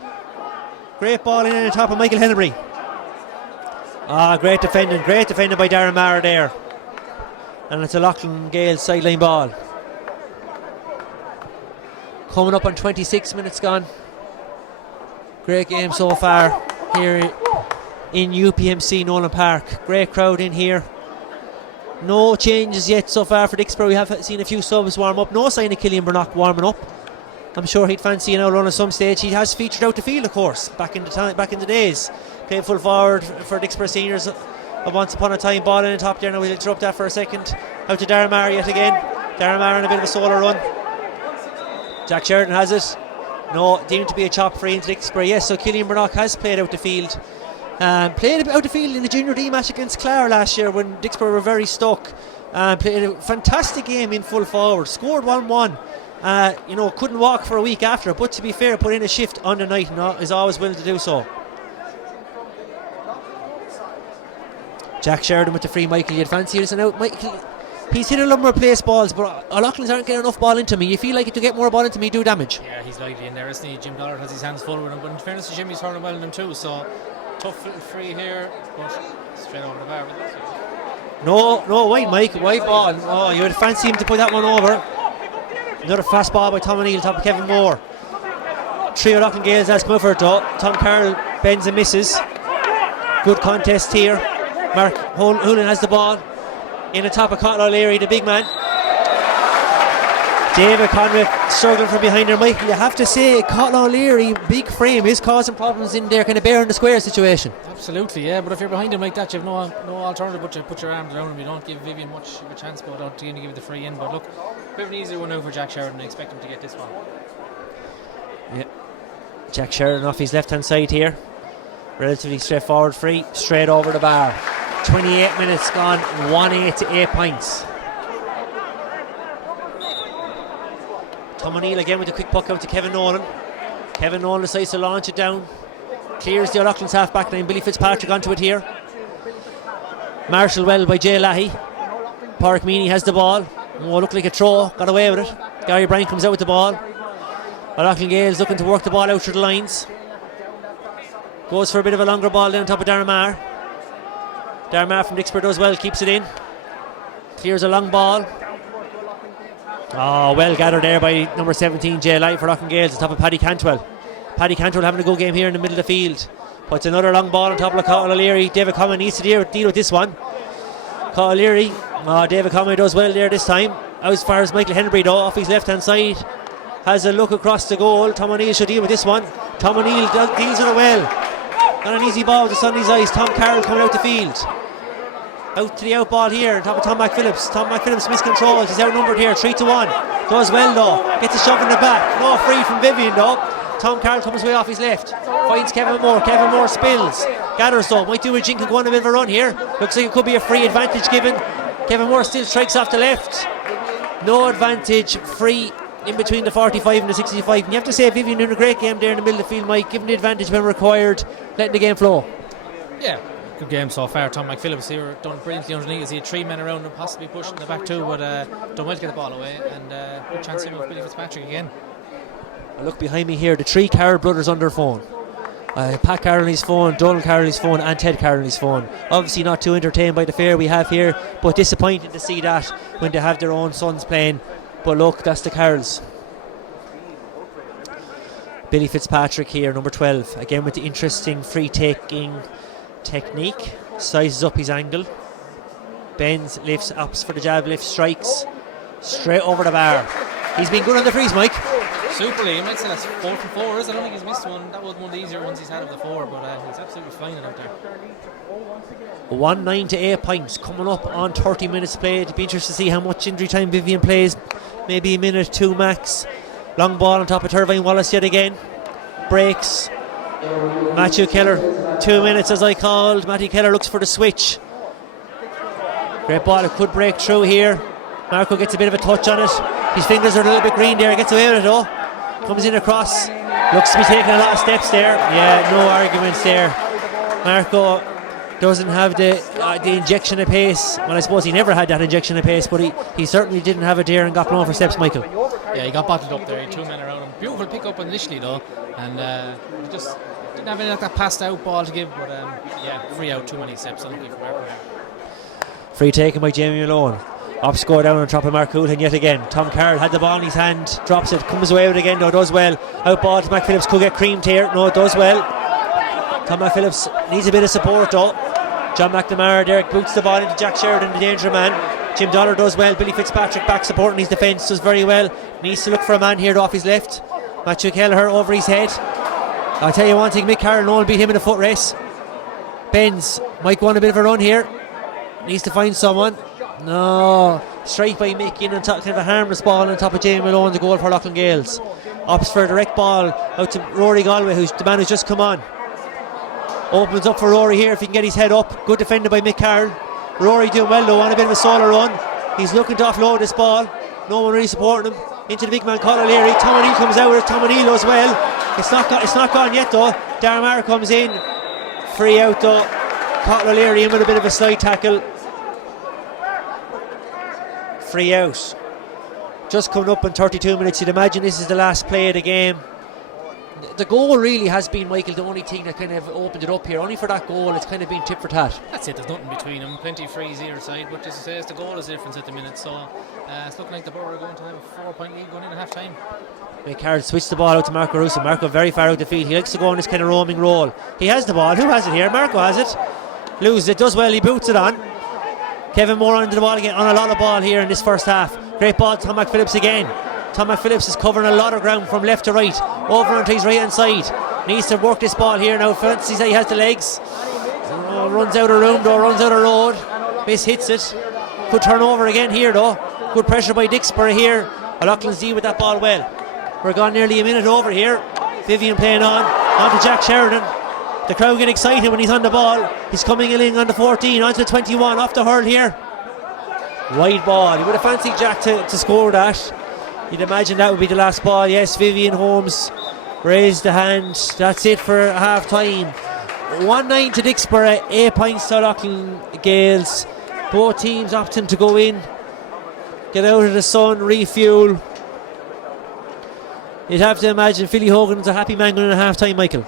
Great ball in on the top of Michael Hennebury. Great defending. Great defending by Darren Maher there. And it's a Lachlan Gaels sideline ball. Coming up on 26 minutes gone. Great game so far here in UPMC Nolan Park. Great crowd in here. No changes yet so far for Dicksboro. We have seen a few subs warm up. No sign of Killian Burnock warming up. I'm sure he'd fancy an outrun at some stage. He has featured out the field, of course, back in the days. Playing full forward for Dicksboro seniors once upon a time. Ball in the top there. Now we'll interrupt that for a second. Out to Darren Maher yet again. Darren Maher on a bit of a solo run. Jack Sheridan has it. No, deemed to be a chop free into Dicksboro. Yes, so Killian Burnock has played out the field. Played out the field in the Junior D match against Clare last year when Dicksboro were very stuck. Played a fantastic game in full forward. Scored 1-1. Couldn't walk for a week after, but to be fair, put in a shift on the night and is always willing to do so. Jack Sheridan with the free. Michael, you'd fancy this and out. Michael, he's hit a number of place balls, but Lachlan's aren't getting enough ball into me. You feel like if you get more ball into me, do damage. Yeah, he's lively in there, isn't he? Jim Dollard has his hands full with him, but in fairness to Jim, he's hurling well in them too, so tough little free here, but straight over the bar. No, wide Mike, wide ball. Oh, you would fancy him to put that one over. Another fast ball by Tom O'Neill, top of Kevin Moore. Trio Lachlan Gaels has come over it though. Tom Carroll bends and misses. Good contest here. Mark Hoolan has the ball in the top of Conor O'Leary, the big man. David Conway struggling from behind there. Michael, you have to say Conor O'Leary, big frame, is causing problems in there, kind of bear in the square situation. Absolutely, yeah, but if you're behind him like that, you have no alternative but to put your arms around him. You don't give Vivian much of a chance, but don't give it the free in. But look, a bit of an easier one over Jack Sheridan. I expect him to get this one. Yeah, Jack Sheridan off his left hand side here. Relatively straightforward free, straight over the bar. 28 minutes gone, 1-8 to 8 points. Tom O'Neill again with a quick puck out to Kevin Nolan. Kevin Nolan decides to launch it down. Clears the Lachlan's half back line. Billy Fitzpatrick onto it here. Marshall well by Jay Lahey. Pádraig Meany has the ball. Oh, looked like a throw. Got away with it. Gary Bryant comes out with the ball. Lachlan Gaels looking to work the ball out through the lines. Goes for a bit of a longer ball down on top of Darren Marr. Darren Marr from Dicksboro does well. Keeps it in. Clears a long ball. Oh, well gathered there by number 17 Jay Lahey for Lachlan Gaels on top of Paddy Cantwell. Paddy Cantwell having a good game here in the middle of the field. Puts another long ball on top of Cathal O'Leary. David Conway needs to deal with this one. Cathal O'Leary. David Conway does well there this time. Out as far as Michael Henry though, off his left hand side. Has a look across the goal. Tom O'Neill should deal with this one. Tom O'Neill deals with it well. Got an easy ball with the sun in his eyes. Tom Carroll coming out the field. Out to the out ball here on top of Tom McPhillips. Tom McPhillips miscontrolled. He's outnumbered here 3-1. Does well though. Gets a shove in the back. No free from Vivian though. Tom Carroll comes way off his left. Finds Kevin Moore. Kevin Moore spills. Gathers though. Might do a jink and go on a bit of a run here. Looks like it could be a free advantage given. Kevin Moore still strikes off the left. No advantage. Free in between the 45 and the 65. And you have to say Vivian doing a great game there in the middle of the field, Mike. Giving the advantage when required. Letting the game flow. Yeah. Good game so far. Tom McPhillips here done brilliantly underneath. He had 3 men around him, possibly pushing the back too, but done well to get the ball away. And good chance here with Billy Fitzpatrick again. I look behind me here, the 3 Carroll brothers on their phone. Pat Carroll on his phone, Donald Carroll on his phone, and Ted Carroll on his phone. Obviously not too entertained by the fare we have here, but disappointed to see that when they have their own sons playing. But look, that's the Carrolls. Billy Fitzpatrick here, number 12, again with the interesting free taking technique. Sizes up his angle, bends, lifts, ups for the jab, lifts, strikes straight over the bar. He's been good on the frees, Mike. Superly, he might say that's 4 from 4, is it? I don't think he's missed one. That was one of the easier ones he's had of the 4, but he's absolutely flying it out there. 1-9 to 8 points coming up on 30 minutes played. It'd be interesting to see how much injury time Vivian plays. Maybe a minute, 2 max. Long ball on top of Turvine Wallace yet again. Breaks. Matthew Keller, 2 minutes as I called. Matthew Keller looks for the switch. Great ball, it could break through here. Marco gets a bit of a touch on it. His fingers are a little bit green there. Gets away with it though. Comes in across. Looks to be taking a lot of steps there. Yeah, no arguments there. Marco doesn't have the injection of pace. Well, I suppose he never had that injection of pace, but he certainly didn't have it there and got blown for steps, Michael. Yeah, he got bottled up there. He had 2 men around him. Beautiful pick up initially though, and he just didn't have any of that passed out ball to give, but yeah, free out, too many steps. Unlucky for Marco. Free taken by Jamie Malone. Up score down on top of Mark Coulton yet again. Tom Carroll had the ball in his hand, drops it, comes away with it again. No, does well. Out ball to McPhillips, could get creamed here. No, it does well. Tom McPhillips needs a bit of support though. John McNamara there boots the ball into Jack Sheridan, the danger man. Jim Dollar does well. Billy Fitzpatrick back supporting his defence, does very well. Needs to look for a man here off his left. Matthew Kelleher over his head. I'll tell you one thing, Mick Carroll no one beat him in a foot race. Benz might go on a bit of a run here. Needs to find someone. No, strike by Mick in on top, kind of a harmless ball on top of Jamie Malone, the goal for Lachlan Gaels. Opts for a direct ball out to Rory Galway, who's the man who's just come on. Opens up for Rory here if he can get his head up. Good defended by Mick Carroll. Rory doing well though, on a bit of a solo run. He's looking to offload this ball. No one really supporting him. Into the big man Cathal O'Leary. Tom O'Neill comes out with it. Tom O'Neill as well. It's not gone yet though. Darren Marr comes in. Free out though. Cathal O'Leary in with a bit of a slide tackle. Free out. Just coming up in 32 minutes. You'd imagine this is the last play of the game. The goal really has been, Michael, the only thing that kind of opened it up here. Only for that goal, it's kind of been tit for tat. That's it, there's nothing between them. Plenty of frees either side, but as I say, it's the goal is the difference at the minute. So it's looking like the Borough are going to have a 4-point lead going into half time. Carroll switched the ball out to Marco Russo. Marco very far out the field. He likes to go on this kind of roaming role. He has the ball. Who has it here? Marco has it. Loses it, does well. He boots it on. Kevin Moore onto the ball again, on a lot of ball here in this first half. Great ball to Tom McPhillips again. Tom McPhillips is covering a lot of ground from left to right, over onto his right hand side. Needs to work this ball here now. Fancies that he has the legs. Runs out of room though, runs out of road. Miss hits it. Good turnover again here though. Good pressure by Dicksboro here. Lachlan's deal with that ball well. We're gone nearly a minute over here. Vivian playing on to Jack Sheridan. The crowd get excited when he's on the ball. He's coming in on the 14, onto the 21, off the hurl here. Wide ball. He would have fancied Jack to score that. You'd imagine that would be the last ball. Yes, Vivian Holmes raised the hand. That's it for half time. 1-9 to Dicksboro, 8 points to Lachlan Gaels. Both teams opting to go in, get out of the sun, refuel. You'd have to imagine Philly Hogan's a happy man going in at half time, Michael.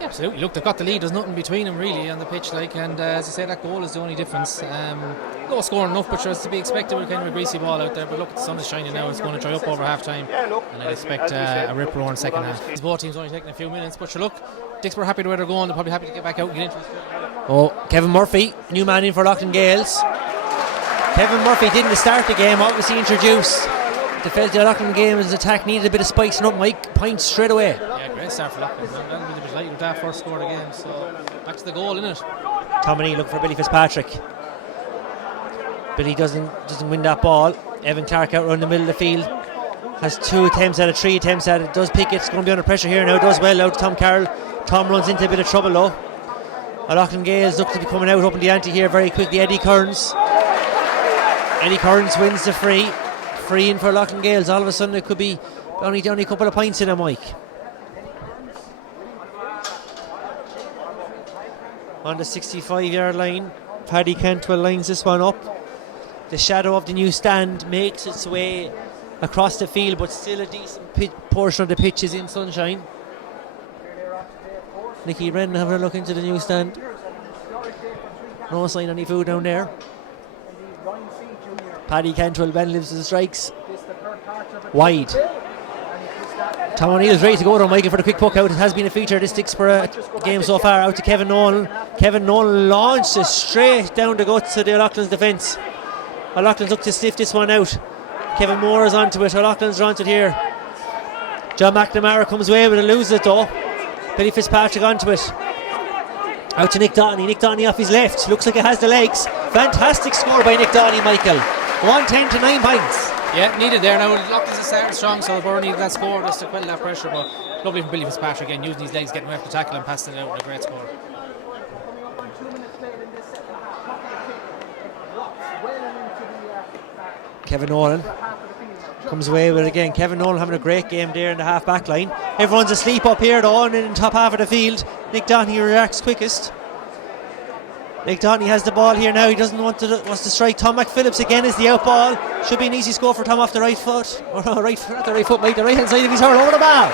Yeah, absolutely. Look, they've got the lead. There's nothing between them really on the pitch, and as I say, that goal is the only difference. Low scoring enough, but sure, it's to be expected with kind of a greasy ball out there. But look, the sun is shining now. It's going to dry up over half time, and I expect a rip roaring second half. These both teams only taking a few minutes, but sure, look, Dicksboro happy the way they're going. They're probably happy to get back out and get into it. Oh, Kevin Murphy, new man in for Lachlan Gaels. Kevin Murphy didn't start the game, obviously introduced. They felt the Lachlan Gaels attack needed a bit of spicing up, Mike. Points straight away. Yeah, great start for Lachlan. That'll be the result with that first score of the game. So back to the goal, innit? Tomini looking for Billy Fitzpatrick. Billy doesn't win that ball. Evan Clark out around the middle of the field. Has 2 attempts out of 3 attempts at it. Does pick it. It's going to be under pressure here now. Does well out to Tom Carroll. Tom runs into a bit of trouble though. Lachlan Gaels look to be coming out up in the ante here very quickly. Eddie Kearns. Eddie Kearns wins the free. Free in for Lachlan Gaels. All of a sudden it could be only a couple of points in it, Mike. On the 65-yard line, Paddy Cantwell lines this one up. The shadow of the new stand makes its way across the field, but still a decent portion of the pitch is in sunshine. Nicky Brennan having a look into the new stand. No sign of any food down there. Paddy Cantwell, Ben lives and strikes. Wide. Tom O'Neill's ready to go though, Michael, for the quick puck out. It has been a feature of this Dicksboro game so far. Out to Kevin Nolan. Kevin Nolan launches straight down the guts of the O'Loughlin's defence. O'Loughlin's look to sniff this one out. Kevin Moore is onto it. O'Loughlin's onto it here. John McNamara comes away with it, loses it though. Billy Fitzpatrick onto it. Out to Nick Downey. Nick Downey off his left. Looks like it has the legs. Fantastic score by Nick Downey, Michael. 1-10 to 9 points. Yeah, needed there. Now Loughlin's starting strong, so Borough needed that score just to quell that pressure. But lovely from Billy Fitzpatrick again, using his legs, getting away after tackle and passing it out with a great score. Kevin Nolan comes away with it again. Kevin Nolan having a great game there in the half back line. Everyone's asleep up here though, and in the top half of the field. Nick Downey reacts quickest. Nick Downey has the ball here now. He doesn't wants to strike. Tom McPhillips again is the out ball. Should be an easy score for Tom off the right foot. Or no, right foot, not the right foot, Mike. The right hand side of his hurl over the ball.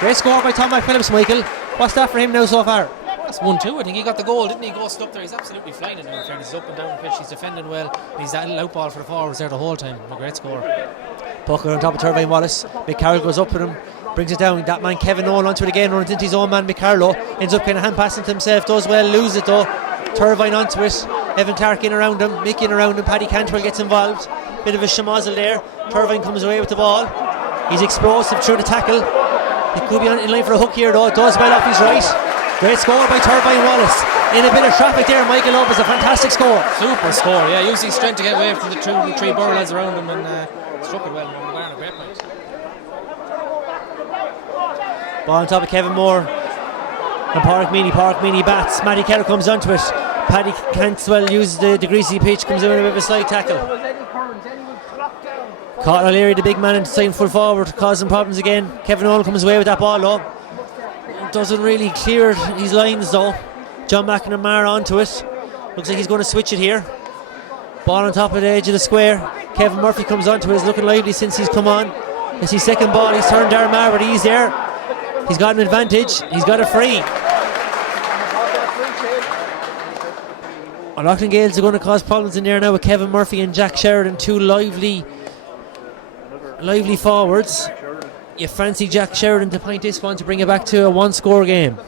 Great score by Tom McPhillips, Michael. What's that for him now so far? That's 1-2. I think he got the goal, didn't he? Ghosted up there. He's absolutely flying in fairness. He's up and down the pitch. He's defending well. And he's that little out ball for the forwards there the whole time. A great score. Pucker on top of Turvine Wallace. McCarroll goes up with him, brings it down. That man Kevin Nolan onto it again, runs into his own man McCarroll. Ends up kind of hand passing to himself. Does well, loses it though. Turvine onto it. Evan Clark in around him, Mick in around him. Paddy Cantwell gets involved. Bit of a schmozzle there. Turvine comes away with the ball. He's explosive through the tackle. He could be in line for a hook here though. Does well off his right. Great score by Turvine Wallace. In a bit of traffic there, Michael Lopez, a fantastic score. Super score, yeah. Used his strength to get away from the three Borough lads around him and struck it well. A great point. Ball on top of Kevin Moore. And Park Meany bats. Matty Keller comes onto it. Paddy Cantwell uses the greasy pitch, comes in with a bit of a slide tackle. Caught O'Leary, the big man, inside full forward, causing problems again. Kevin Nolan comes away with that ball though. Doesn't really clear his lines though. John McNamara onto it. Looks like he's going to switch it here. Ball on top of the edge of the square. Kevin Murphy comes onto it. He's looking lively since he's come on. It's his second ball. He's turned Darmar, but he's there. He's got an advantage. He's got a free. Lachlan Gaels are going to cause problems in there now with Kevin Murphy and Jack Sheridan, two lively forwards. You fancy Jack Sheridan to point this one to bring it back to a one-score game.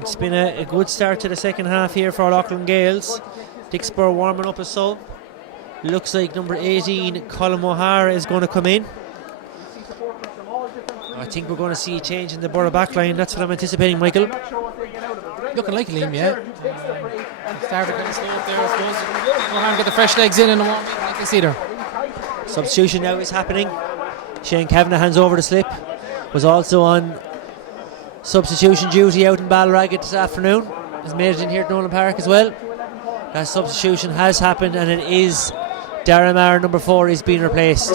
It's been a good start to the second half here for Lachlan Gaels. Dicksboro warming up a sub. Looks like number 18, Colin O'Hara, is going to come in. I think we're going to see a change in the Borough backline. That's what I'm anticipating, Michael. Looking like Liam, yeah. Started kind of slow up there, I suppose. O'Hara get the fresh legs in and warm like this either. Substitution now is happening. Shane Kavanagh hands over the slip. Was also on substitution duty out in Balragget this afternoon. Has made it in here at Nolan Park as well. That substitution has happened, and it is Daramar, number 4, is being replaced.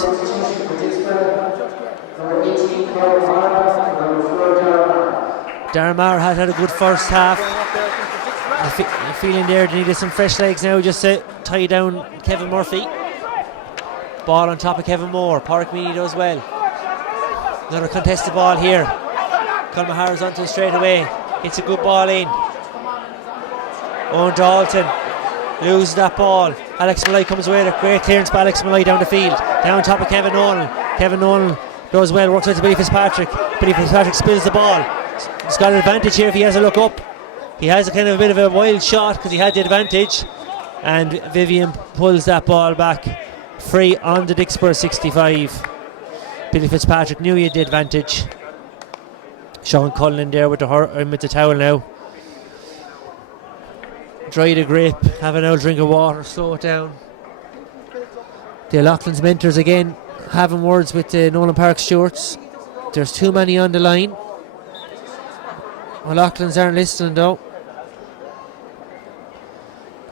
Daramar has had a good first half. I'm feeling there they needed some fresh legs now just to tie down Kevin Murphy. Ball on top of Kevin Moore. Park Meany does well. Another contested ball here. Conor Mahar's onto it straight away. It's a good ball in. Owen Dalton loses that ball. Alex Malloy comes away with a great clearance by Alex Malloy down the field. Down top of Kevin Nolan. Kevin Nolan does well, works out to Billy Fitzpatrick. Billy Fitzpatrick spills the ball. He's got an advantage here if he has a look up. He has a kind of a bit of a wild shot because he had the advantage. And Vivian pulls that ball back free on the Dicksboro 65. Billy Fitzpatrick knew he had the advantage. Sean Cullen there with the towel now. Dry the grip, have an old drink of water, slow it down. The Lachlan's mentors again having words with the Nolan Park stewards. There's too many on the line. Lachlan's aren't listening though.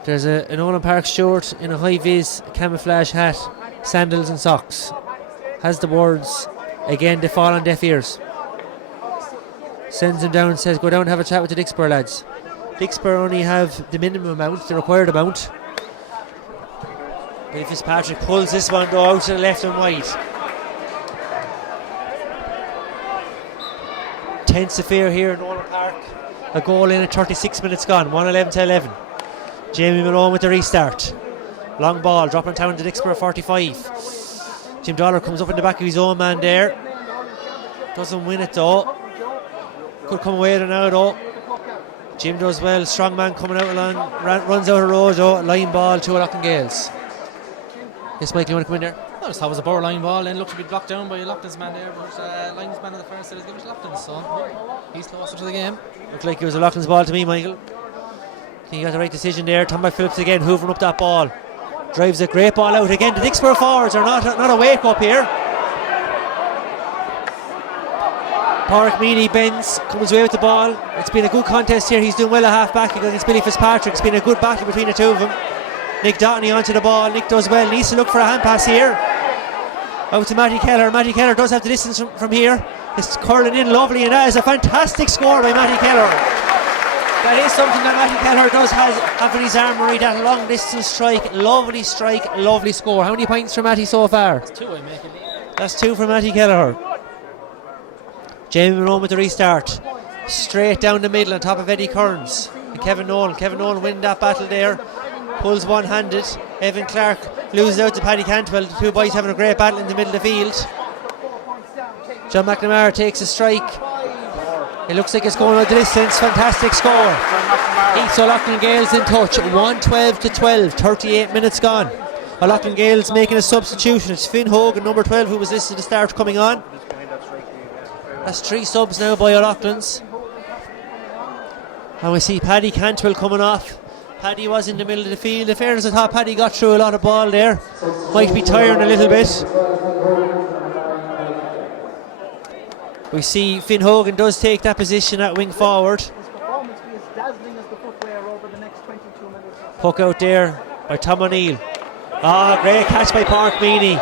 There's an Nolan Park steward in a high-vis camouflage hat, sandals and socks. Has the words, again they fall on deaf ears. Sends him down and says, go down and have a chat with the Dicksboro lads. Dicksboro only have the minimum amount, the required amount. Billy Fitzpatrick pulls this one though out to the left and wide. Tense affair here in Nolan Park. A goal in at 36 minutes gone, 1-11 to 11. Jamie Malone with the restart. Long ball, dropping down to Dicksboro 45. Jim Dollar comes up in the back of his own man there. Doesn't win it though. Could come away with it now though. Jim does well, strong man coming out along, runs out of road though. Line ball to Lachlan Gaels. Yes, Mike, you want to come in there? I just thought it was a borderline ball, then looked to be blocked down by a Lachlan's man there, but linesman of the first said it's given to Lachlan, so he's closer to the game. Looked like it was a Lachlan's ball to me, Michael. He got the right decision there. Tom Phillips again, hoovering up that ball. Drives a great ball out again. The Dicksboro forwards are not a wake up here. Park Meany bends, comes away with the ball. It's been a good contest here. He's doing well at half back against Billy Fitzpatrick. It's been a good battle between the two of them. Nick Dottney onto the ball. Nick does well. Needs to look for a hand pass here. Out to Matty Keller. Matty Keller does have the distance from here. It's curling in lovely, and that is a fantastic score by Matty Keller. That is something that Matty Keller does have in his armoury, that long distance strike, lovely score. How many points for Matty so far? That's 2, I make it. That's 2 for Matty Keller. Jamie Malone with the restart. Straight down the middle on top of Eddie Kearns. And Kevin Nolan winning that battle there. Pulls one-handed. Evan Clark loses out to Paddy Cantwell. The two boys having a great battle in the middle of the field. John McNamara takes a strike. It looks like it's going out the distance. Fantastic score. Heats O'Loughlin Gaels in touch. 1-12 to 12. 38 minutes gone. O'Loughlin Gaels making a substitution. It's Finn Hogan, number 12, who was listed to start, coming on. That's 3 subs now by O'Loughlin's. And we see Paddy Cantwell coming off. Paddy was in the middle of the field. In fairness, I thought Paddy got through a lot of ball there. Might be tiring a little bit. We see Finn Hogan does take that position at wing forward. Puck out there by Tom O'Neill. Great catch by Park Meany.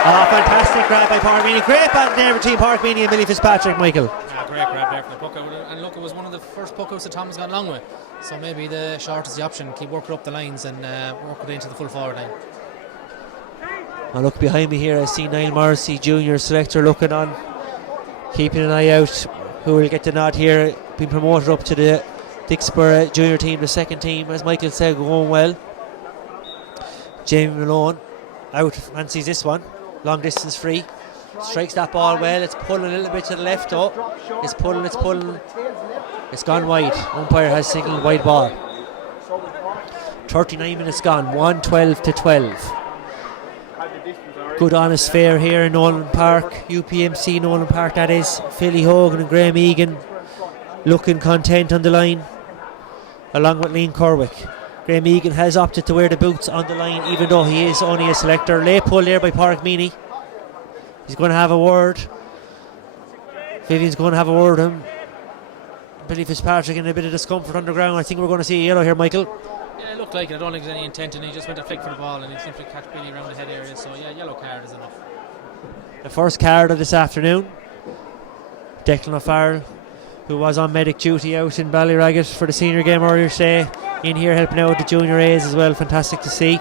Fantastic grab by Park Meany. Great battle there between Park Meany and Billy Fitzpatrick, Michael. Great grab there for the puck out. And look, it was one of the first puck outs that Tom has gone along with. So maybe the short is the option. Keep working up the lines and work it into the full forward line. I look behind me here. I see Niall Morrissey, junior selector, looking on, keeping an eye out. Who will get the nod here? Being promoted up to the Dicksboro junior team, the second team, as Michael said, going well. Jamie Malone out, fancies this one. Long distance free. Strikes that ball well. It's pulling a little bit to the left though. It's pulling. It's gone wide. Umpire has signalled wide ball. 39 minutes gone. 1-12 to 12. Good honest fair here in Nolan Park. UPMC Nolan Park, that is. Philly Hogan and Graham Egan looking content on the line, along with Liam Corwick. Graham Egan has opted to wear the boots on the line, even though he is only a selector. Late pull there by Park Meany. He's going to have a word. Vivian's going to have a word with him. Billy Fitzpatrick in a bit of discomfort on the ground. I think we're going to see a yellow here, Michael. Yeah, look, looked like it. I don't think there's any intent, and he just went to flick for the ball and he simply catch Billy around the head area. So yeah, yellow card is enough. The first card of this afternoon. Declan O'Farrell, who was on medic duty out in Ballyraggett for the senior game earlier today, in here helping out the junior A's as well. Fantastic to see.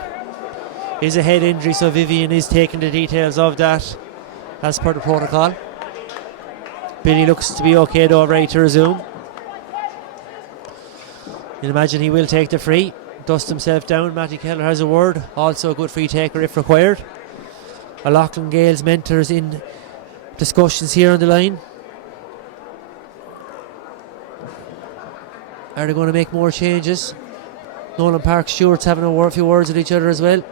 Is a head injury, so Vivian is taking the details of that as per the protocol. Billy looks to be okay though, ready to resume. You'd imagine he will take the free, dust himself down. Matty Keller has a word, also a good free taker if required. A Lachlan Gaels mentors in discussions here on the line. Are they going to make more changes? Nolan Park Stewart's having a few words with each other as well.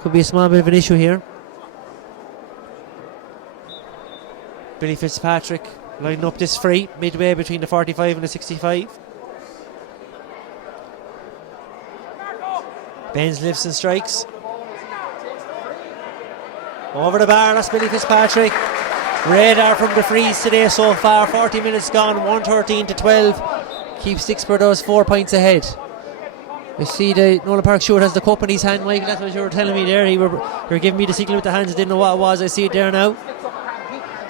Could be a small bit of an issue here. Billy Fitzpatrick lining up this free midway between the 45 and the 65. Benz lifts and strikes. Over the bar, that's Billy Fitzpatrick. Radar from the frees today so far. 40 minutes gone, 113 to 12. Keeps Dicksboro those 4 points ahead. I see the Nolan Park Stewart has the cup in his hand, Michael. That's what you were telling me there. You were giving me the signal with the hands. I didn't know what it was. I see it there now.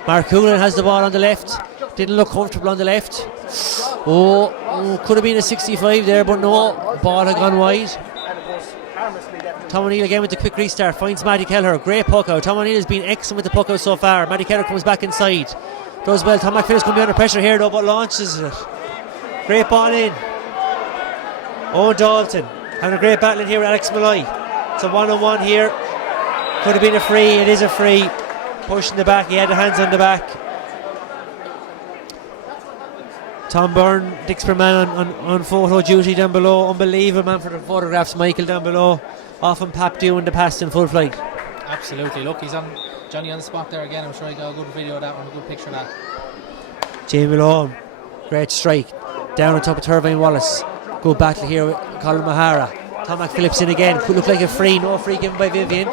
Mark Coonan has the ball on the left. Didn't look comfortable on the left. Oh, could have been a 65 there, but no. Ball had gone wide. Tom O'Neill again with the quick restart. Finds Matty Kelleher. Great puck out. Tom O'Neill has been excellent with the puck out so far. Matty Kelleher comes back inside. Does well. Tom McPhillips going to be under pressure here though, but launches it. Great ball in. Owen Dalton having a great battle in here with Alex Malloy. It's a 1-on-1 here. Could have been a free. It is a free. Pushing the back. He had the hands on the back. Tom Byrne, Dicksboro man on photo duty down below. Unbelievable man for the photographs. Michael down below. Often Pap doing the pass in full flight. Absolutely. Look, he's on Johnny on the spot there again. I'm sure he got a good video of that one, a good picture of that. Jamie Malone, great strike. Down on top of Turvine Wallace. Good battle here with Colin Mahara. Tom McPhillips in again. Could look like a free. No free given by Vivian.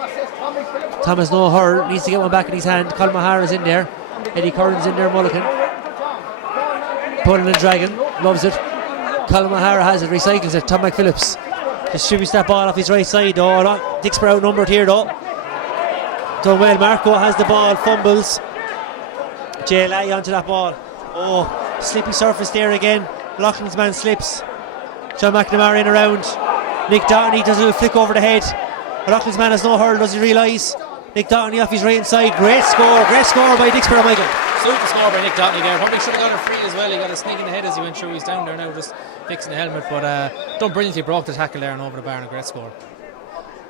Tom has no hurl. Needs to get one back in his hand. Colin Mahara's in there. Eddie Curran's in there. Mulligan. Pulling and dragging. Loves it. Colin Mahara has it. Recycles it. Tom McPhillips distributes that ball off his right side. Oh, Dicksboro outnumbered here though. Done well. Marco has the ball. Fumbles. Jay Lai onto that ball. Oh, slippy surface there again. Lachlan's man slips. John McNamara in around. Nick Doherty does a little flick over the head. Lachlan's man has no hurl, does he realise? Nick Doherty off his right hand side. Great score by Dicksboro, Michael. Super score by Nick Doherty there. Probably should have got a free as well. He got a sneak in the head as he went through. He's down there now just fixing the helmet, but done brilliantly. Broke the tackle there and over the bar and a great score.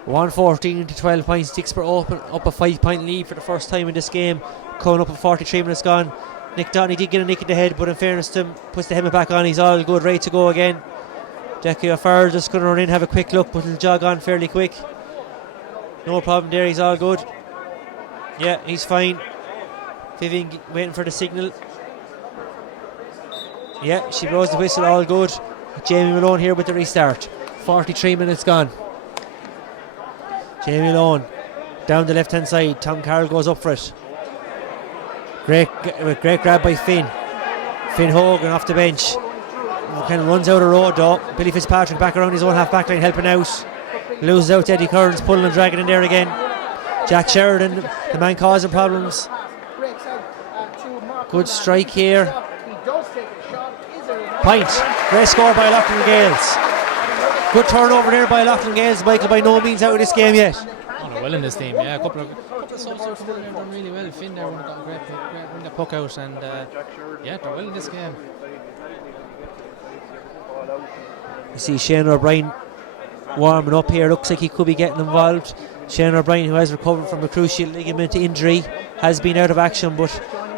114 to 12 points. Dicksboro open up a 5-point lead for the first time in this game. Coming up at 43 minutes gone. Nick Doherty did get a nick in the head, but in fairness to him, puts the helmet back on. He's all good, ready to go again. Jackie O'Farrell just going to run in, have a quick look, but he'll jog on fairly quick. No problem there, he's all good. Yeah, he's fine. Vivian waiting for the signal. Yeah, she blows the whistle, all good. Jamie Malone here with the restart. 43 minutes gone. Jamie Malone down the left hand side. Tom Carroll goes up for it. Great grab by Finn. Finn Hogan off the bench. Kind of runs out of road though. Billy Fitzpatrick back around his own half back line helping out. Loses out to Eddie Curran's pulling and dragging in there again. Jack Sheridan, the man causing problems. Good strike here. Point. Great score by Lachlan Gaels. Good turnover there by Lachlan Gaels. Michael by no means out of this game yet. Oh, they're well in this team, yeah. A couple of substitutes there done really well. Finn there got a great bring the puck out and yeah, they're well in this game. You see Shane O'Brien warming up here. Looks like he could be getting involved. Shane O'Brien, who has recovered from a cruciate ligament injury, has been out of action, but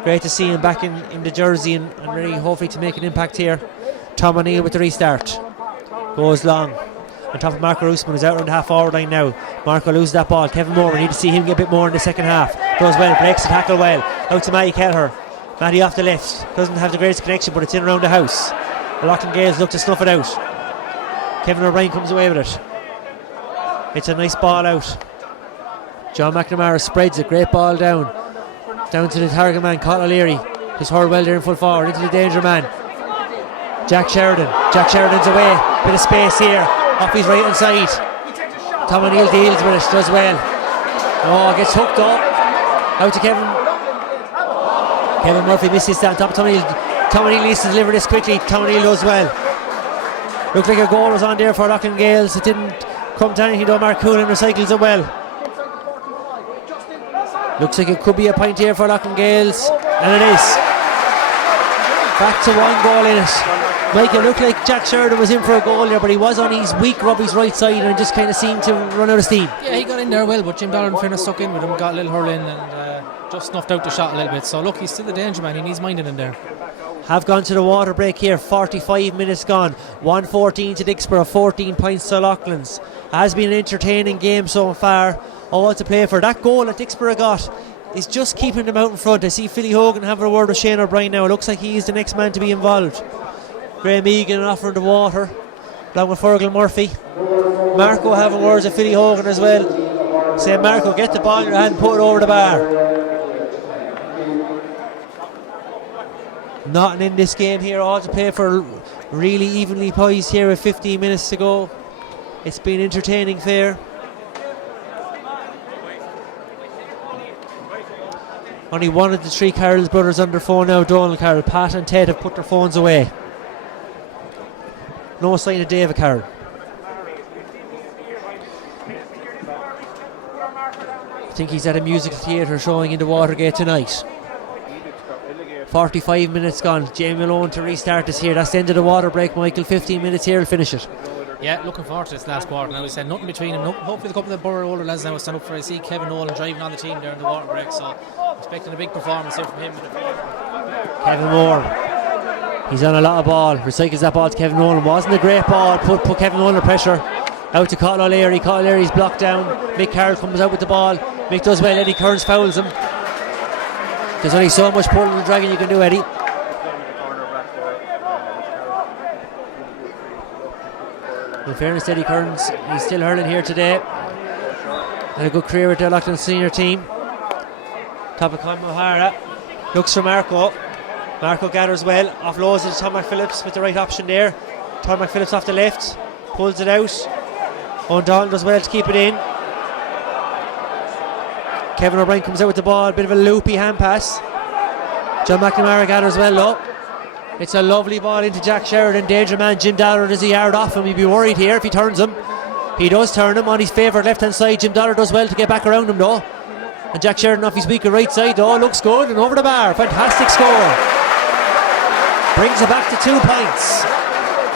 great to see him back in the jersey and really hopefully to make an impact here. Tom O'Neill with the restart. Goes long. On top of Marco Roosman, who's out around the half forward line now. Marco loses that ball. Kevin Moore, we need to see him get a bit more in the second half. Does well, breaks the tackle well. Out to Matty Kelleher. Matty off the left. Doesn't have the greatest connection, but it's in around the house. The Lachlan Gaels look to snuff it out. Kevin O'Brien comes away with it. It's a nice ball out. John McNamara spreads it. Great ball down. Down to the target man, Colin O'Leary. Just hurled well there in full forward into the danger man. Jack Sheridan's away. Bit of space here. Off his right hand side. Tom O'Neill deals with it, does well. Oh, gets hooked up. Out to Kevin Murphy misses that on top of Tom O'Neill. Tom O'Neill needs to deliver this quickly. Tom O'Neill does well. Looked like a goal was on there for Lachlan Gaels. It didn't come to anything though. Mark Coonan recycles it well. Looks like it could be a point here for Lachlan Gaels, and it is. Back to 1 goal in it. Michael, looked like Jack Sheridan was in for a goal there, but he was on his weak Robbie's right side and just kind of seemed to run out of steam. Yeah, he got in there well, but Jim Dollar and Finna stuck in with him, got a little hurl in and just snuffed out the shot a little bit. So look, he's still the danger man, he needs minding in there. Have gone to the water break here, 45 minutes gone, 1-14 to Dicksboro, 14 points to Loughlin's. Has been an entertaining game so far, all to play for. That goal that Dicksboro got is just keeping them out in front. I see Philly Hogan having a word with Shane O'Brien now. It looks like he's the next man to be involved. Graham Egan offering the water along with Fergal Murphy. Marco having words with Philly Hogan as well, saying, Marco, get the ball in your hand, put it over the bar. Nothing in this game here, all to play for, really evenly poised here with 15 minutes to go. It's been entertaining fair. Only one of the 3 Carroll's brothers on their phone now, Donald Carroll. Pat and Ted have put their phones away. No sign of David Carroll. I think he's at a musical theatre showing in the Watergate tonight. 45 minutes gone. Jamie Malone to restart this here. That's the end of the water break, Michael. 15 minutes here will finish it. Yeah, looking forward to this last quarter now. He said nothing between him. Hopefully a couple of the Borough older lads now stand up for it. I see Kevin Nolan driving on the team there in the water break, so expecting a big performance here from him. Kevin Moore, he's on a lot of ball. Recycles that ball to Kevin Nolan. Wasn't a great ball. Put Kevin Nolan under pressure. Out to Colin O'Leary. Colin O'Leary's blocked down. Mick Carroll comes out with the ball. Mick does well. Eddie Kearns fouls him. There's only so much pulling and dragging you can do, Eddie. In fairness, Eddie Kearns, he's still hurling here today. Had a good career with the Lachlan senior team. Top of Conn O'Hara. Looks for Marco. Marco gathers well. Offloads it to Tom McPhillips with the right option there. Tom McPhillips off the left. Pulls it out. Owen Dalton does well to keep it in. Kevin O'Brien comes out with the ball. Bit of a loopy hand pass. John McNamara gathers well up. It's a lovely ball into Jack Sheridan. Danger man Jim Dollard is a yard off him. He'd be worried here if he turns him. He does turn him on his favourite left hand side. Jim Dollard does well to get back around him though. And Jack Sheridan off his weaker right side though. Looks good and over the bar. Fantastic score. Brings it back to 2 points.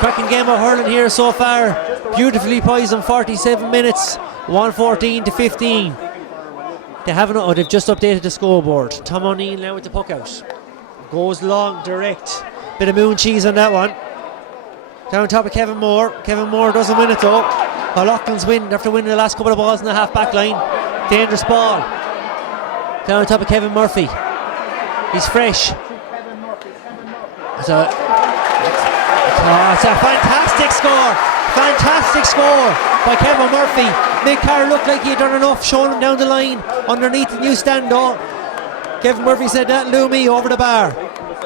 Cracking game of hurling here so far. Beautifully poised in 47 minutes. 1-14 to 15. They've just updated the scoreboard. Tom O'Neill now with the puck out. Goes long, direct. Bit of moon cheese on that one. Down top of Kevin Moore. Kevin Moore doesn't win it though. Loughlin's win after winning the last couple of balls in the half back line. Dangerous ball. Down top of Kevin Murphy. He's fresh. It's a fantastic score. Fantastic score by Kevin Murphy. Mick Carr looked like he had done enough, showing him down the line underneath the new stand though. Kevin Murphy said that'll do me over the bar.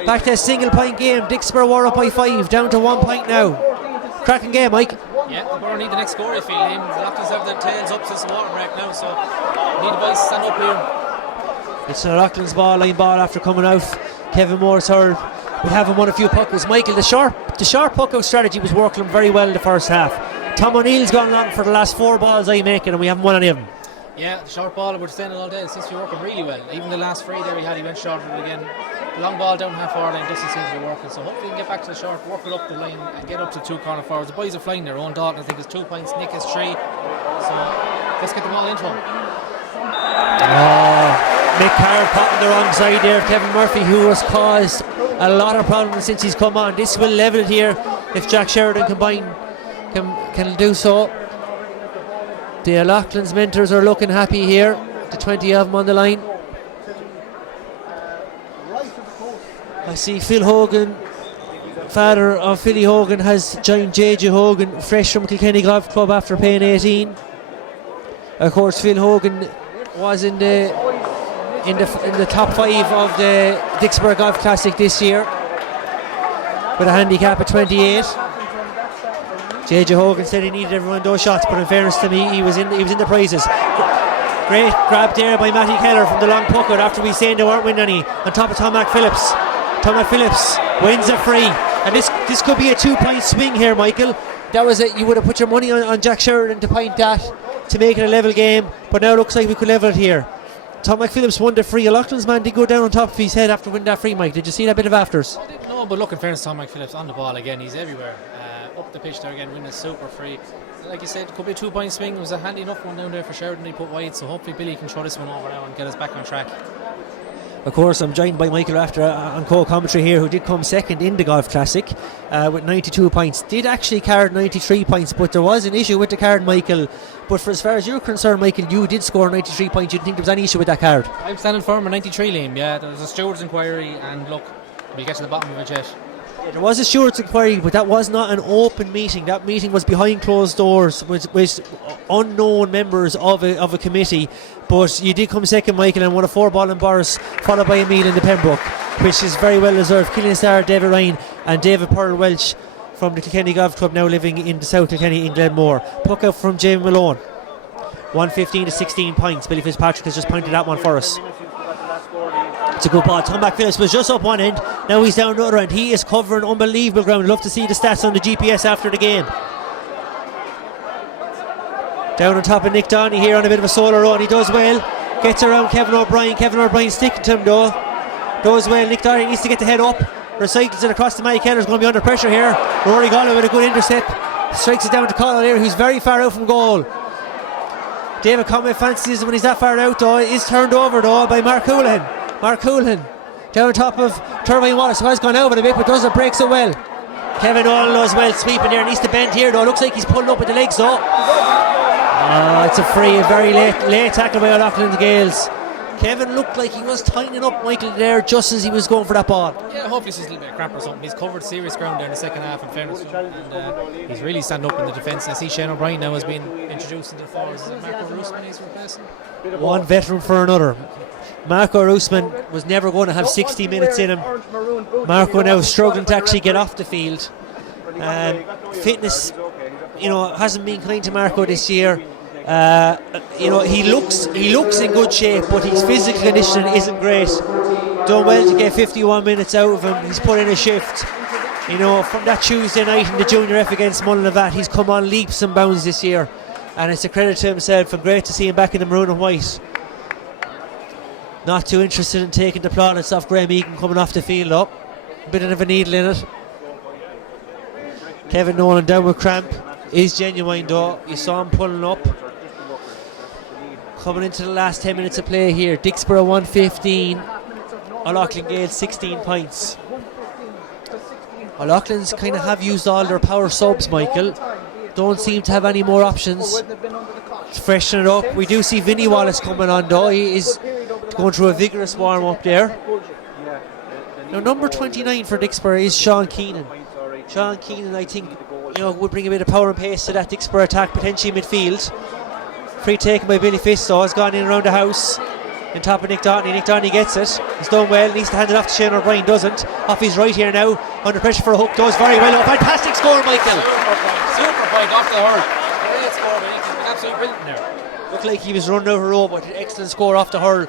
Back to a single point game. Dicksboro were up by 5, down to 1 point now. Cracking game, Mike. Yeah, the Borough need the next score, I feel. The Lachlan's have their tails up since the water break now, so need the boys to stand up here. It's the Lachlan's line ball after coming out. Kevin Moore's hurl. We haven't won a few puckouts. Michael, the sharp puckout strategy was working very well in the first half. Tom O'Neill's gone on for the last 4 balls I make and we haven't won any of them. Yeah, the short ball, we're saying it all day, since you're working really well. Even the last free there he went short of it again. The long ball down half forward line doesn't seem to be working, so hopefully we can get back to the short, work it up the line and get up to 2 corner forwards. The boys are flying there. Owen Dalton I think is 2 points, Nick is 3, so let's get the ball into him. Mick Carroll caught on the wrong side there. Kevin Murphy, who has caused a lot of problems since he's come on. This will level it here if Jack Sheridan can do so. The Loughlin's mentors are looking happy here. The 20 of them on the line. I see Phil Hogan, father of Philly Hogan, has joined JJ Hogan, fresh from Kilkenny Golf Club after playing 18. Of course, Phil Hogan was in the top 5 of the Dicksboro Golf Classic this year. with a handicap of 28. JJ Hogan said he needed everyone those shots, but in fairness to me, he was in the prizes. Great grab there by Matty Keller from the long pucker after we saying they weren't winning any. On top of Tom McPhillips. Tom McPhillips wins a free. And this could be a 2-point swing here, Michael. That was it. You would have put your money on Jack Sheridan to point that to make it a level game, but now it looks like we could level it here. Tom McPhillips won the free. Lachlan's man did go down on top of his head after winning that free, Mike. Did you see that bit of afters? No, but look, in fairness, Tom McPhillips on the ball again. He's everywhere. Up the pitch there again, winning a super free. Like you said, could be a 2-point swing. It was a handy enough one down there for Sheridan. He put wide, so hopefully Billy can throw this one over now and get us back on track. Of course, I'm joined by Michael Rafter on co-commentary here, who did come second in the Golf Classic with 92 points. Did actually card 93 points, but there was an issue with the card, Michael. But for as far as you're concerned, Michael, you did score 93 points. You didn't think there was any issue with that card? I'm standing firm at 93, Liam. Yeah, there was a steward's inquiry, and look, we'll get to the bottom of it yet. There was a steward's inquiry, but that was not an open meeting. That meeting was behind closed doors with unknown members of a committee. But you did come second, Michael, and won a 4-ball in Boris, followed by a meal in the Pembroke, which is very well deserved. Killian Starr, David Ryan and David Pearl Welch from the Kilkenny Golf Club, now living in the South Kilkenny in Glenmore. Puck out from Jamie Malone. 115 to 16 points. Billy Fitzpatrick has just pointed that one for us. It's a good ball. Tom McPhillips was just up one end. Now he's down the other end. He is covering unbelievable ground. I'd love to see the stats on the GPS after the game. Down on top of Nick Downey here on a bit of a solo run. He does well. Gets around Kevin O'Brien. Kevin O'Brien sticking to him though. Does well. Nick Downey needs to get the head up. Recycles it across to Mike Keller's going to be under pressure here. Rory Galway with a good intercept. Strikes it down to Colin O'Leary, who's very far out from goal. David Conway fancies when he's that far out though. Is turned over though by Mark Houlihan. Mark Houlihan down on top of Turvine Wallace, who has gone out a bit but does it, breaks it well. Kevin Nolan does well, sweeping there, needs to bend here though. Looks like he's pulling up with the legs though. It's a free, a very late tackle by Lachlan and the Gaels. Kevin looked like he was tightening up Michael there just as he was going for that ball. Yeah, hopefully he's a little bit of cramp or something. He's covered serious ground there in the second half, in fairness, and he's really standing up in the defence. I see Shane O'Brien now has been introduced into the forwards. Is it Marco Rusman he's replacing? One veteran for another. Marco Rusman was never going to have 60 minutes in him. Marco now struggling to actually get off the field. Fitness, hasn't been kind to Marco this year. He looks in good shape, but his physical conditioning isn't great. Done well to get 51 minutes out of him. He's put in a shift. From that Tuesday night in the Junior F against Mullinlavat, he's come on leaps and bounds this year, and it's a credit to himself, and great to see him back in the maroon and white. Not too interested in taking the plaudits off Graham Egan coming off the field up. Bit of a needle in it. Kevin Nolan down with cramp. Is genuine though. You saw him pulling up. Coming into the last 10 minutes of play here. Dicksboro 115. Lachlan Gaels 16 points. Lachlan's kind of have used all their power subs, Michael. Don't seem to have any more options to freshen it up. We do see Vinnie Wallace coming on though. He is going through a vigorous warm up there. Now number 29 for Dicksboro is Sean Keenan. Sean Keenan, I think, would bring a bit of power and pace to that Dicksboro attack, potentially midfield. Free taken by Billy Fisto, has gone in around the house. On top of Nick Downey. Nick Downey gets it. He's done well, needs to hand it off to Shane O'Brien, doesn't. Off his right here now, under pressure for a hook, does very well. Oh, fantastic score, Michael. Super point off the hurl. Great score, but he's absolutely brilliant there. Looked like he was running over a row, but excellent score off the hurl.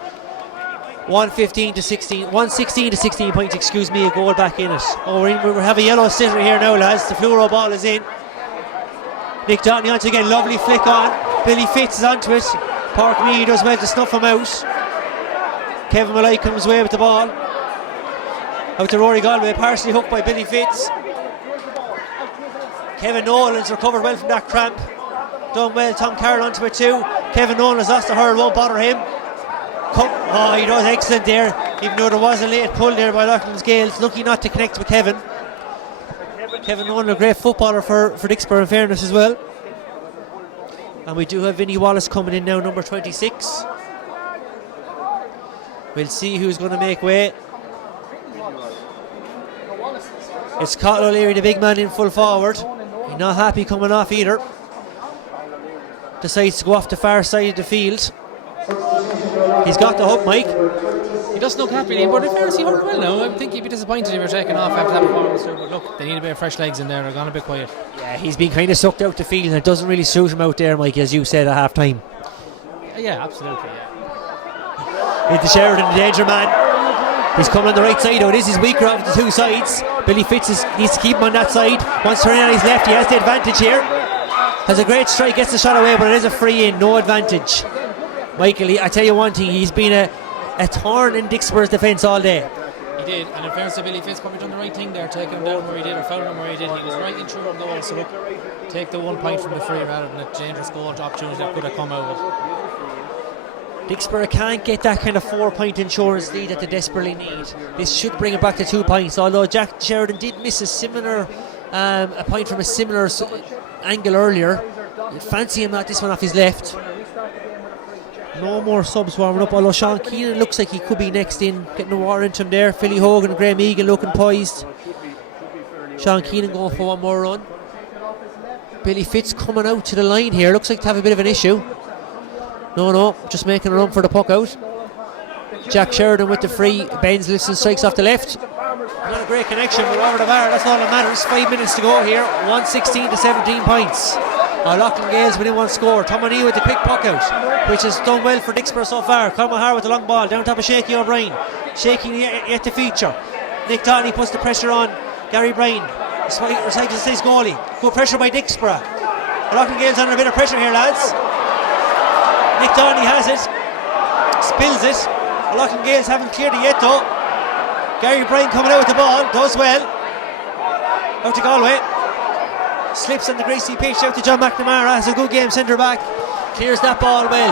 116 to 16 points, a goal back in it. We have a yellow sitter here now, lads. The fluoro ball is in. Nick Downey onto again, lovely flick on. Billy Fitz is onto it. Park Mead does well to snuff him out. Kevin Malloy comes away with the ball. Out to Rory Galway, partially hooked by Billy Fitz. Kevin Nolan's recovered well from that cramp. Done well, Tom Carroll onto it too. Kevin Nolan has lost the hurl, won't bother him. He does excellent there, even though there was a late pull there by Lachlan's Gaels. Lucky not to connect with Kevin. Kevin Nolan, a great footballer for Dicksboro in fairness as well. And we do have Vinnie Wallace coming in now, number 26. We'll see who's going to make way. It's Colin O'Leary, the big man, in full forward. He's not happy coming off either. Decides to go off the far side of the field. He's got the hook, Mike. He doesn't look happy, Liam, but in fairness, he hurt well now. I would think he'd be disappointed if he were taken off after that performance too, but look, they need a bit of fresh legs in there. They're gone a bit quiet. Yeah, he's been kind of sucked out the field, and it doesn't really suit him out there, Mike, as you said at half time. Yeah, absolutely, yeah. Into Sheridan, the danger man. He's coming on the right side. It is his weaker of the two sides. Billy Fitz needs to keep him on that side. Wants to turn on his left. He has the advantage here. Has a great strike, gets the shot away, but it is a free in, no advantage. Michael, I tell you one thing, he's been a thorn in Dicksboro's defence all day. He did, and in fairness to Billy Fitz, probably done the right thing there, taking him down where he did, or fouling him where he did. He was right in through on goal, so look, take the 1 point from the free rather than a dangerous goal opportunity that could have come out of it. Dicksboro can't get that kind of 4-point insurance lead that they desperately need. This should bring it back to 2 points, although Jack Sheridan did miss a similar a point from a similar angle earlier. You'd fancy him not this one off his left. No more subs warming up, although Sean Keenan looks like he could be next in, getting the water into him there. Philly Hogan and Graham Egan looking poised. Sean Keenan going for one more run. Billy Fitz coming out to the line here, looks like to have a bit of an issue. No, just making a run for the puck out. Jack Sheridan with the free, bends, lifts and strikes off the left. Not a great connection, but over the bar, that's all that matters. 5 minutes to go here, 116 to 17 points. Lachlan Gaels within one score. Tom O'Neill with the quick puck out, which has done well for Dicksboro so far. Conor O'Hara with the long ball, down top of Shaky O'Brien. Shaky yet to feature. Nick Donny puts the pressure on Gary Bryan. Recycles his goalie. Good pressure by Dicksboro. Lachlan Gaels under a bit of pressure here, lads. Nick Donny has it, spills it. Lachlan Gaels haven't cleared it yet though. Gary Bryan coming out with the ball, does well. Out to Galway. Slips on the greasy pitch out to John McNamara. Has a good game, centre back. Clears that ball well.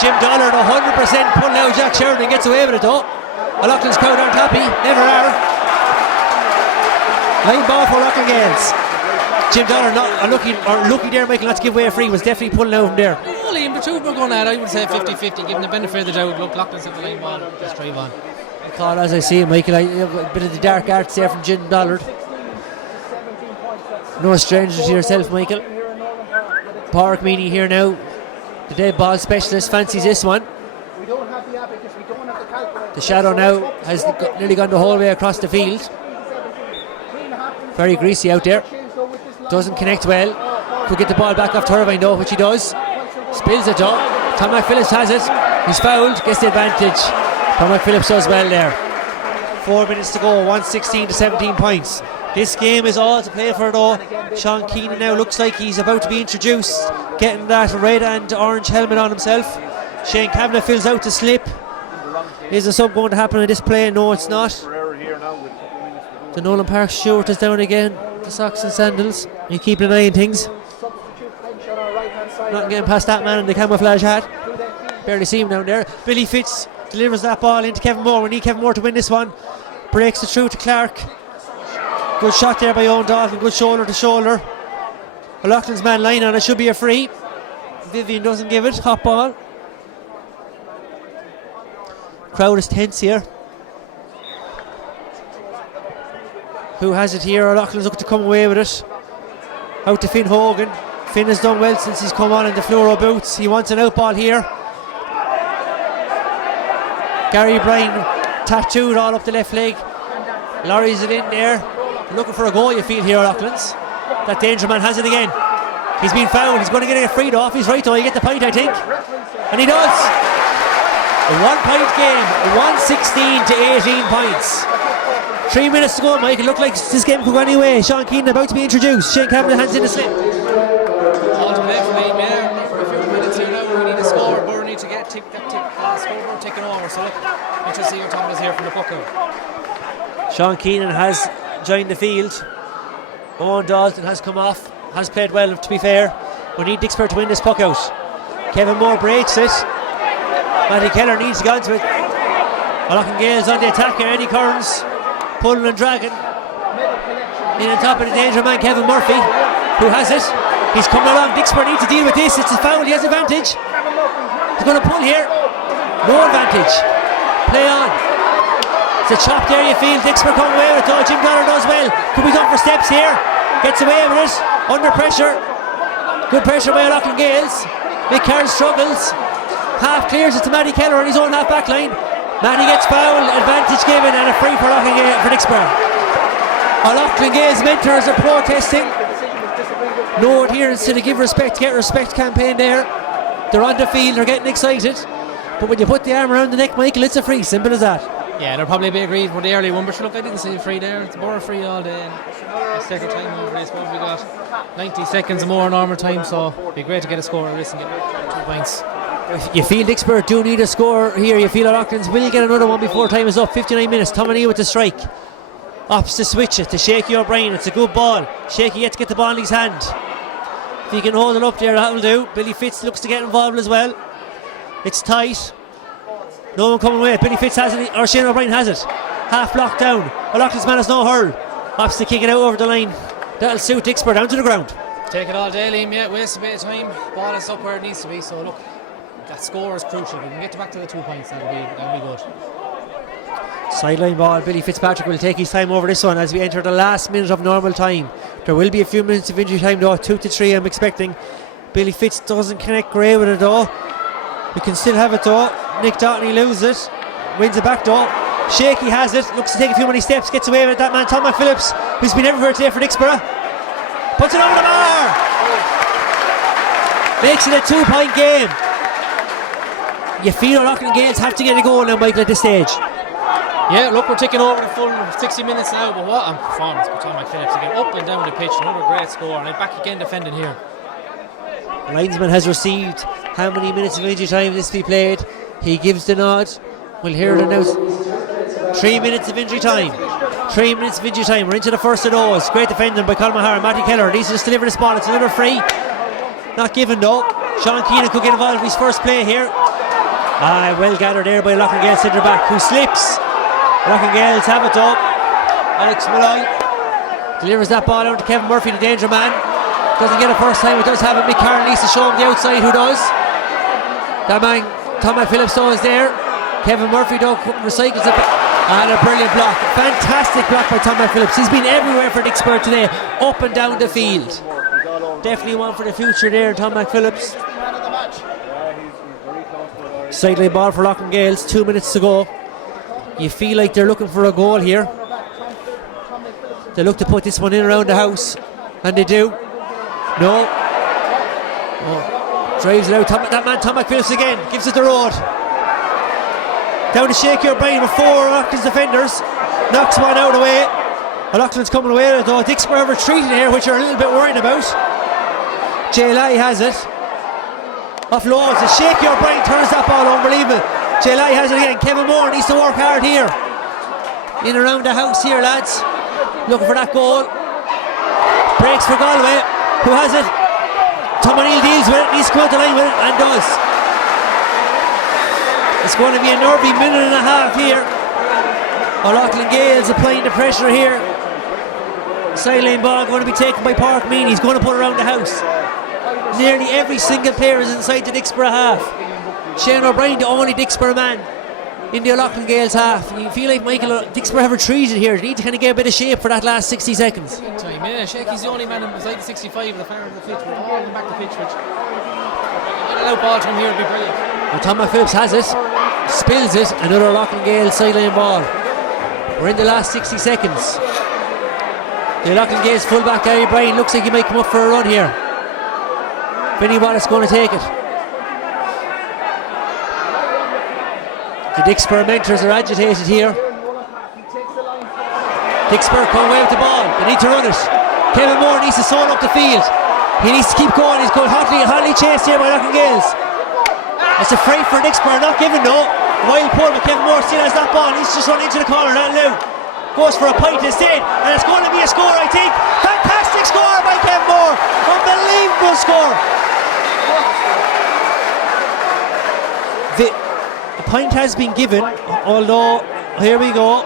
Jim Dollard 100% pulling out Jack Sheridan, gets away with it though. Loughlin's crowd aren't happy, never are. Line ball for Lachlan Gaels. Jim Dollard not lucky there, Michael, not to give away a free, was definitely pulling out from there. Well, Liam, the two of them are going at, I would say 50-50, given the benefit of the doubt. Look, Loughlin's at the line ball, just drive on. I call as I see it, Michael, a bit of the dark arts there from Jim Dollard. No stranger to yourself, Michael. Park Meany here now. The dead ball specialist fancies this one. The shadow now has nearly gone the whole way across the field. Very greasy out there. Doesn't connect well. Could get the ball back off Turbine though, which he does. Spills it though. Tom McPhillips has it. He's fouled, gets the advantage. Tom McPhillips does well there. 4 minutes to go, 116 to 17 points. This game is all to play for though. Sean Keenan now looks like he's about to be introduced, getting that red and orange helmet on himself. Shane Kavanagh fills out the slip. Is the sub going to happen in this play? No, it's not. The Nolan Park shirt is down again. The socks and sandals. He's keeping an eye on things. Not getting past that man in the camouflage hat. Barely see him down there. Billy Fitz delivers that ball into Kevin Moore. We need Kevin Moore to win this one. Breaks it through to Clark. Good shot there by Owen Dalton. Good shoulder to shoulder. Loughlin's man line on it. Should be a free. Vivian doesn't give it. Hot ball. Crowd is tense here. Who has it here? Loughlin's looking to come away with it. Out to Finn Hogan. Finn has done well since he's come on in the fluoro boots. He wants an out ball here. Gary Bryan tattooed all up the left leg. Lorries it in there. Looking for a goal, you feel here, Loughlin's. That danger man has it again. He's been fouled. He's going to get a free off. He's right though. You get the point, I think. And he does. A 1 point game. 116 to 18 points. 3 minutes to go, Mike. It looked like this game could go anyway. Sean Keenan about to be introduced. Shane Cavanagh hands in the slip. All to play for me, yeah. For a few minutes here now, we need a score. We need to get scoreboard taken over. So look, interesting to see your Thomas here from the puck out. Sean Keenan has joined the field. Owen Dalton has come off. Has played well, to be fair. We need Dicksboro to win this puck out. Kevin Moore breaks it. Matty Keller needs to go into it. Lachlan Gaels on the attack here. Eddie Kearns pulling and dragging. In on top of the danger man, Kevin Murphy, who has it. He's coming along. Dicksboro need to deal with this. It's a foul. He has advantage. He's going to pull here. No advantage. Play on. It's a chop there, you feel. Dicksboro coming away with it though. Jim Dollar does well. Could be done for steps here. Gets away with it. Under pressure. Good pressure by Lachlan Gaels. Mick Carroll struggles. half clears it to Matty Keller on his own half back line. Matty gets fouled, advantage given, and a free for Dicksboro. Lachlan Gaels mentors are protesting. No adherence to the give respect, get respect campaign there. They're on the field, they're getting excited. But when you put the arm around the neck, Michael, it's a free, simple as that. Yeah, they'll probably be agreed for the early one, but look, I didn't see a free there. It's more free all day. Let's take our time over this. What have we got? 90 seconds more normal time, so it'd be great to get a score of this and get 2 points. You feel Dicksboro do need a score here. You feel Lachlan's will get another one before time is up. 59 minutes. Tommy with the strike. Opts to switch it to Shaky O'Brien. It's a good ball. Shaky yet to get the ball in his hand. If he can hold it up there, that will do. Billy Fitz looks to get involved as well. It's tight. No one coming away. Billy Fitz has it, or Shane O'Brien has it. Half blocked down. Lachlan's man has no hurl. Opts to kick it out over the line. That'll suit Dicksboro down to the ground. Take it all day, Liam. Yeah, waste a bit of time. Ball is up where it needs to be. So look, that score is crucial. If we can get back to the 2 points, that'll be good. Sideline ball. Billy Fitzpatrick will take his time over this one as we enter the last minute of normal time. There will be a few minutes of injury time though. 2 to 3 I'm expecting. Billy Fitz doesn't connect great with it though. We can still have it though. Nick Dottney loses it. Wins it back though. Shaky has it. Looks to take a few many steps. Gets away with it. That man Tom McPhillips, who's been everywhere today for Dicksboro, puts it over the bar. Makes it a 2-point game. You feel Lachlan Gaels have to get a goal now, Michael, at this stage. Yeah, look, we're taking over the full 60 minutes now, but what a performance by Tom McPhillips again, up and down the pitch, another great score, and back again defending here. The linesman has received how many minutes of injury time this be played. He gives the nod. We'll hear it announced. 3 minutes of injury time. 3 minutes of injury time. We're into the first of those. Great defending by Colin Maher. Matty Keller needs to just deliver this ball. It's another free. Not given though. Sean Keenan could get involved in his first play here. Well gathered there by Lachlan Gaels centre back, who slips. Lachlan Gaels have it though. Alex Malloy delivers that ball out to Kevin Murphy, the danger man. Doesn't get it first time. It does have it. Mick Carroll needs to show him the outside, who does. That man Tom McPhillips though is there. Kevin Murphy though recycles it, and a brilliant block. Fantastic block by Tom McPhillips. He's been everywhere for Dicksboro today, up and down the field. Definitely one for the future there, Tom McPhillips. Sideline ball for Lachlan Gaels. 2 minutes to go. You feel like they're looking for a goal here. They look to put this one in around the house, and they do. No. Drives it out. That man Tom McPhillips again gives it the road. Down to Shaky O'Brien with 4 Lachlan's defenders. Knocks one out of the way. Lachlan's coming away with it though. Dicksboro have retreated here, which are a little bit worried about. Jay Lai has it. Offloads. Shaky O'Brien turns that ball unbelievable. Jay Lai has it again. Kevin Moore needs to work hard here. In around the house here, lads. Looking for that goal. Breaks for Galway. Who has it? Tom O'Neill deals with it. Needs to come out the line with it, and does. It's going to be a nervy minute and a half here. Lachlan Gaels applying the pressure here. Sideline ball going to be taken by Park Meany. He's going to put it around the house. Nearly every single player is inside the Dicksboro half. Shane O'Brien, the only Dicksboro man in the Lachlan Gaels half. You feel like Michael Dicksboro have retreated here. They need to kind of get a bit of shape for that last 60 seconds. Time, yeah, Shaky's the only man inside the 65 at the far end of the pitch. We're all going back to the pitch, which get an out ball to him here would be brilliant. Well, Tom McPhillips has it, spills it. Another Lachlan Gaels sideline ball. We're in the last 60 seconds. The Lachlan Gaels fullback Gary Bryan looks like he might come up for a run here. Vinnie Wallace going to take it. The Dicksboro mentors are agitated here. Dicksboro come away with the ball. They need to run it. Kevin Moore needs to soul up the field. He needs to keep going. He's going hotly chased here by Lachlan Gaels. It's a free for Dicksboro, not given though. Wild pull, but Kevin Moore still has that ball. He's just run into the corner. That'll do. Goes for a point instead, and it's going to be a score, I think. Fantastic score by Kevin Moore. Unbelievable score. The point has been given, although here we go.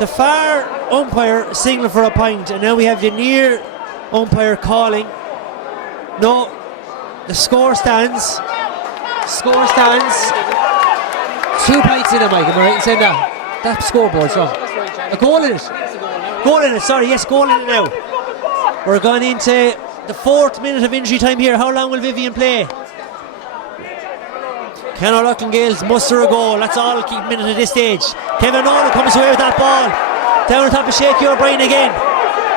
The far umpire signalled for a point, and now we have the near umpire calling. No, the score stands. Score stands. 2 points in it, Mike. Am I right in saying that? That scoreboard's wrong. A goal in it. Goal in it, sorry. Yes, goal in it now. We're going into the 4th minute of injury time here. How long will Vivian play? Can Lachlan Gaels muster a goal? That's all keep him in at this stage. Kevin Nolan comes away with that ball. Down on top of Shaky O'Brien again.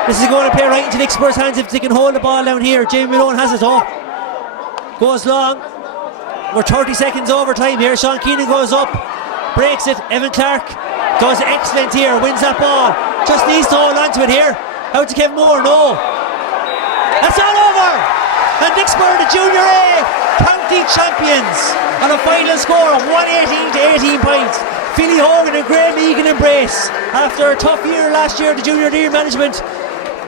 This is going to play right into Dicksboro's hands if they can hold the ball down here. Jamie Malone has it though. Goes long. We're 30 seconds overtime here. Sean Keenan goes up. Breaks it. Evan Clark does excellent here. Wins that ball. Just needs to hold on to it here. Out to Kevin Moore. No. That's all over. And Dicksboro, the Junior A county champions, on a final score of 118 to 18 points. Philly Hogan and Graham Egan embrace. After a tough year last year, the Junior D management,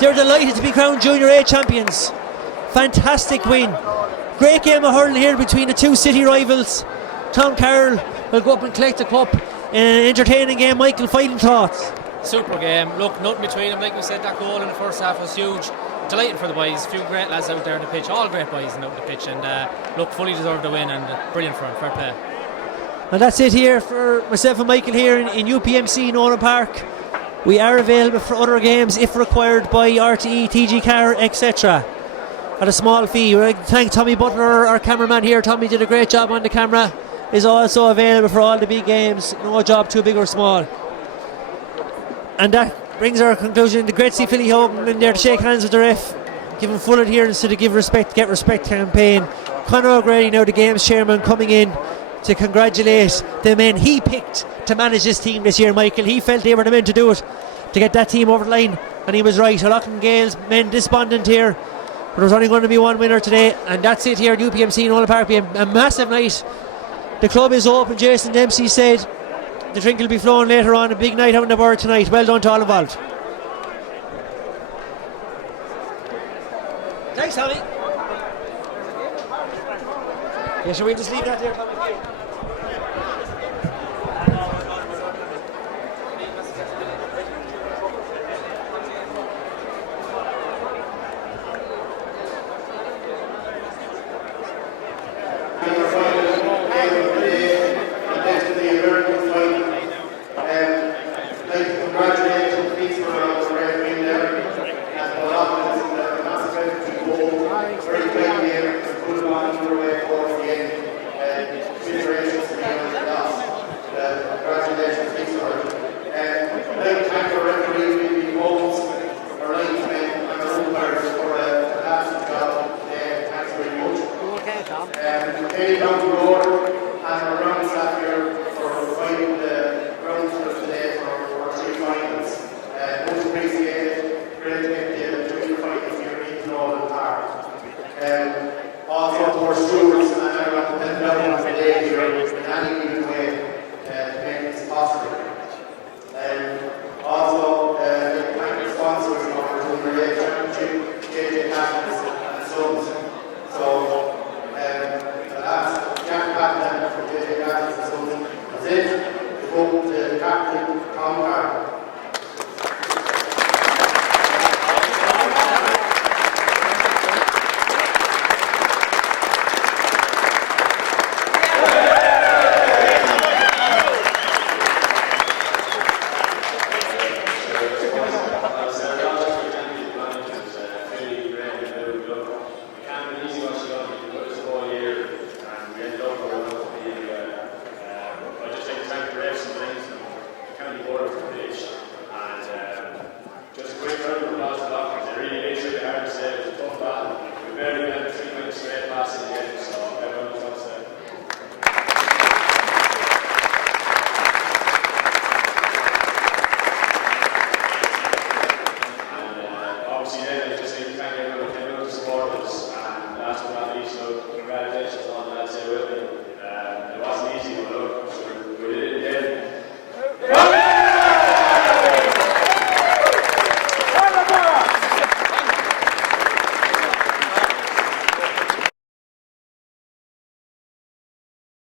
they're delighted to be crowned Junior A champions. Fantastic win. Great game of hurling here between the two city rivals. Tom Carroll will go up and collect the cup in an entertaining game. Michael, final thoughts? Super game. Look, nothing between them. Like we said, that goal in the first half was huge. Delighted for the boys. A few great lads out there on the pitch. All great boys out on the pitch. And look, fully deserved the win and brilliant for them. Fair play. And that's it here for myself and Michael here in UPMC Nolan Park. We are available for other games if required by RTE, TG Car, etc. at a small fee. We'd like to thank Tommy Butler, our cameraman here. Tommy did a great job on the camera. Is also available for all the big games. No job too big or small. And that brings our conclusion. The great to see Philly Hogan in there to shake hands with the ref, give him full adherence to the Give Respect, Get Respect campaign. Conor O'Grady, now the games chairman, coming in to congratulate the men he picked to manage this team this year, Michael. He felt they were the men to do it, to get that team over the line, and he was right. Lachlan Gaels men despondent here, but there's only going to be one winner today, and that's it here at UPMC Nolan Park. Be a massive night. The club is open. Jason Dempsey said the drink will be flowing later on. A big night out in the bird tonight. Well done to all involved. Thanks, Tommy. Yeah, shall we just leave that there, Tommy? Down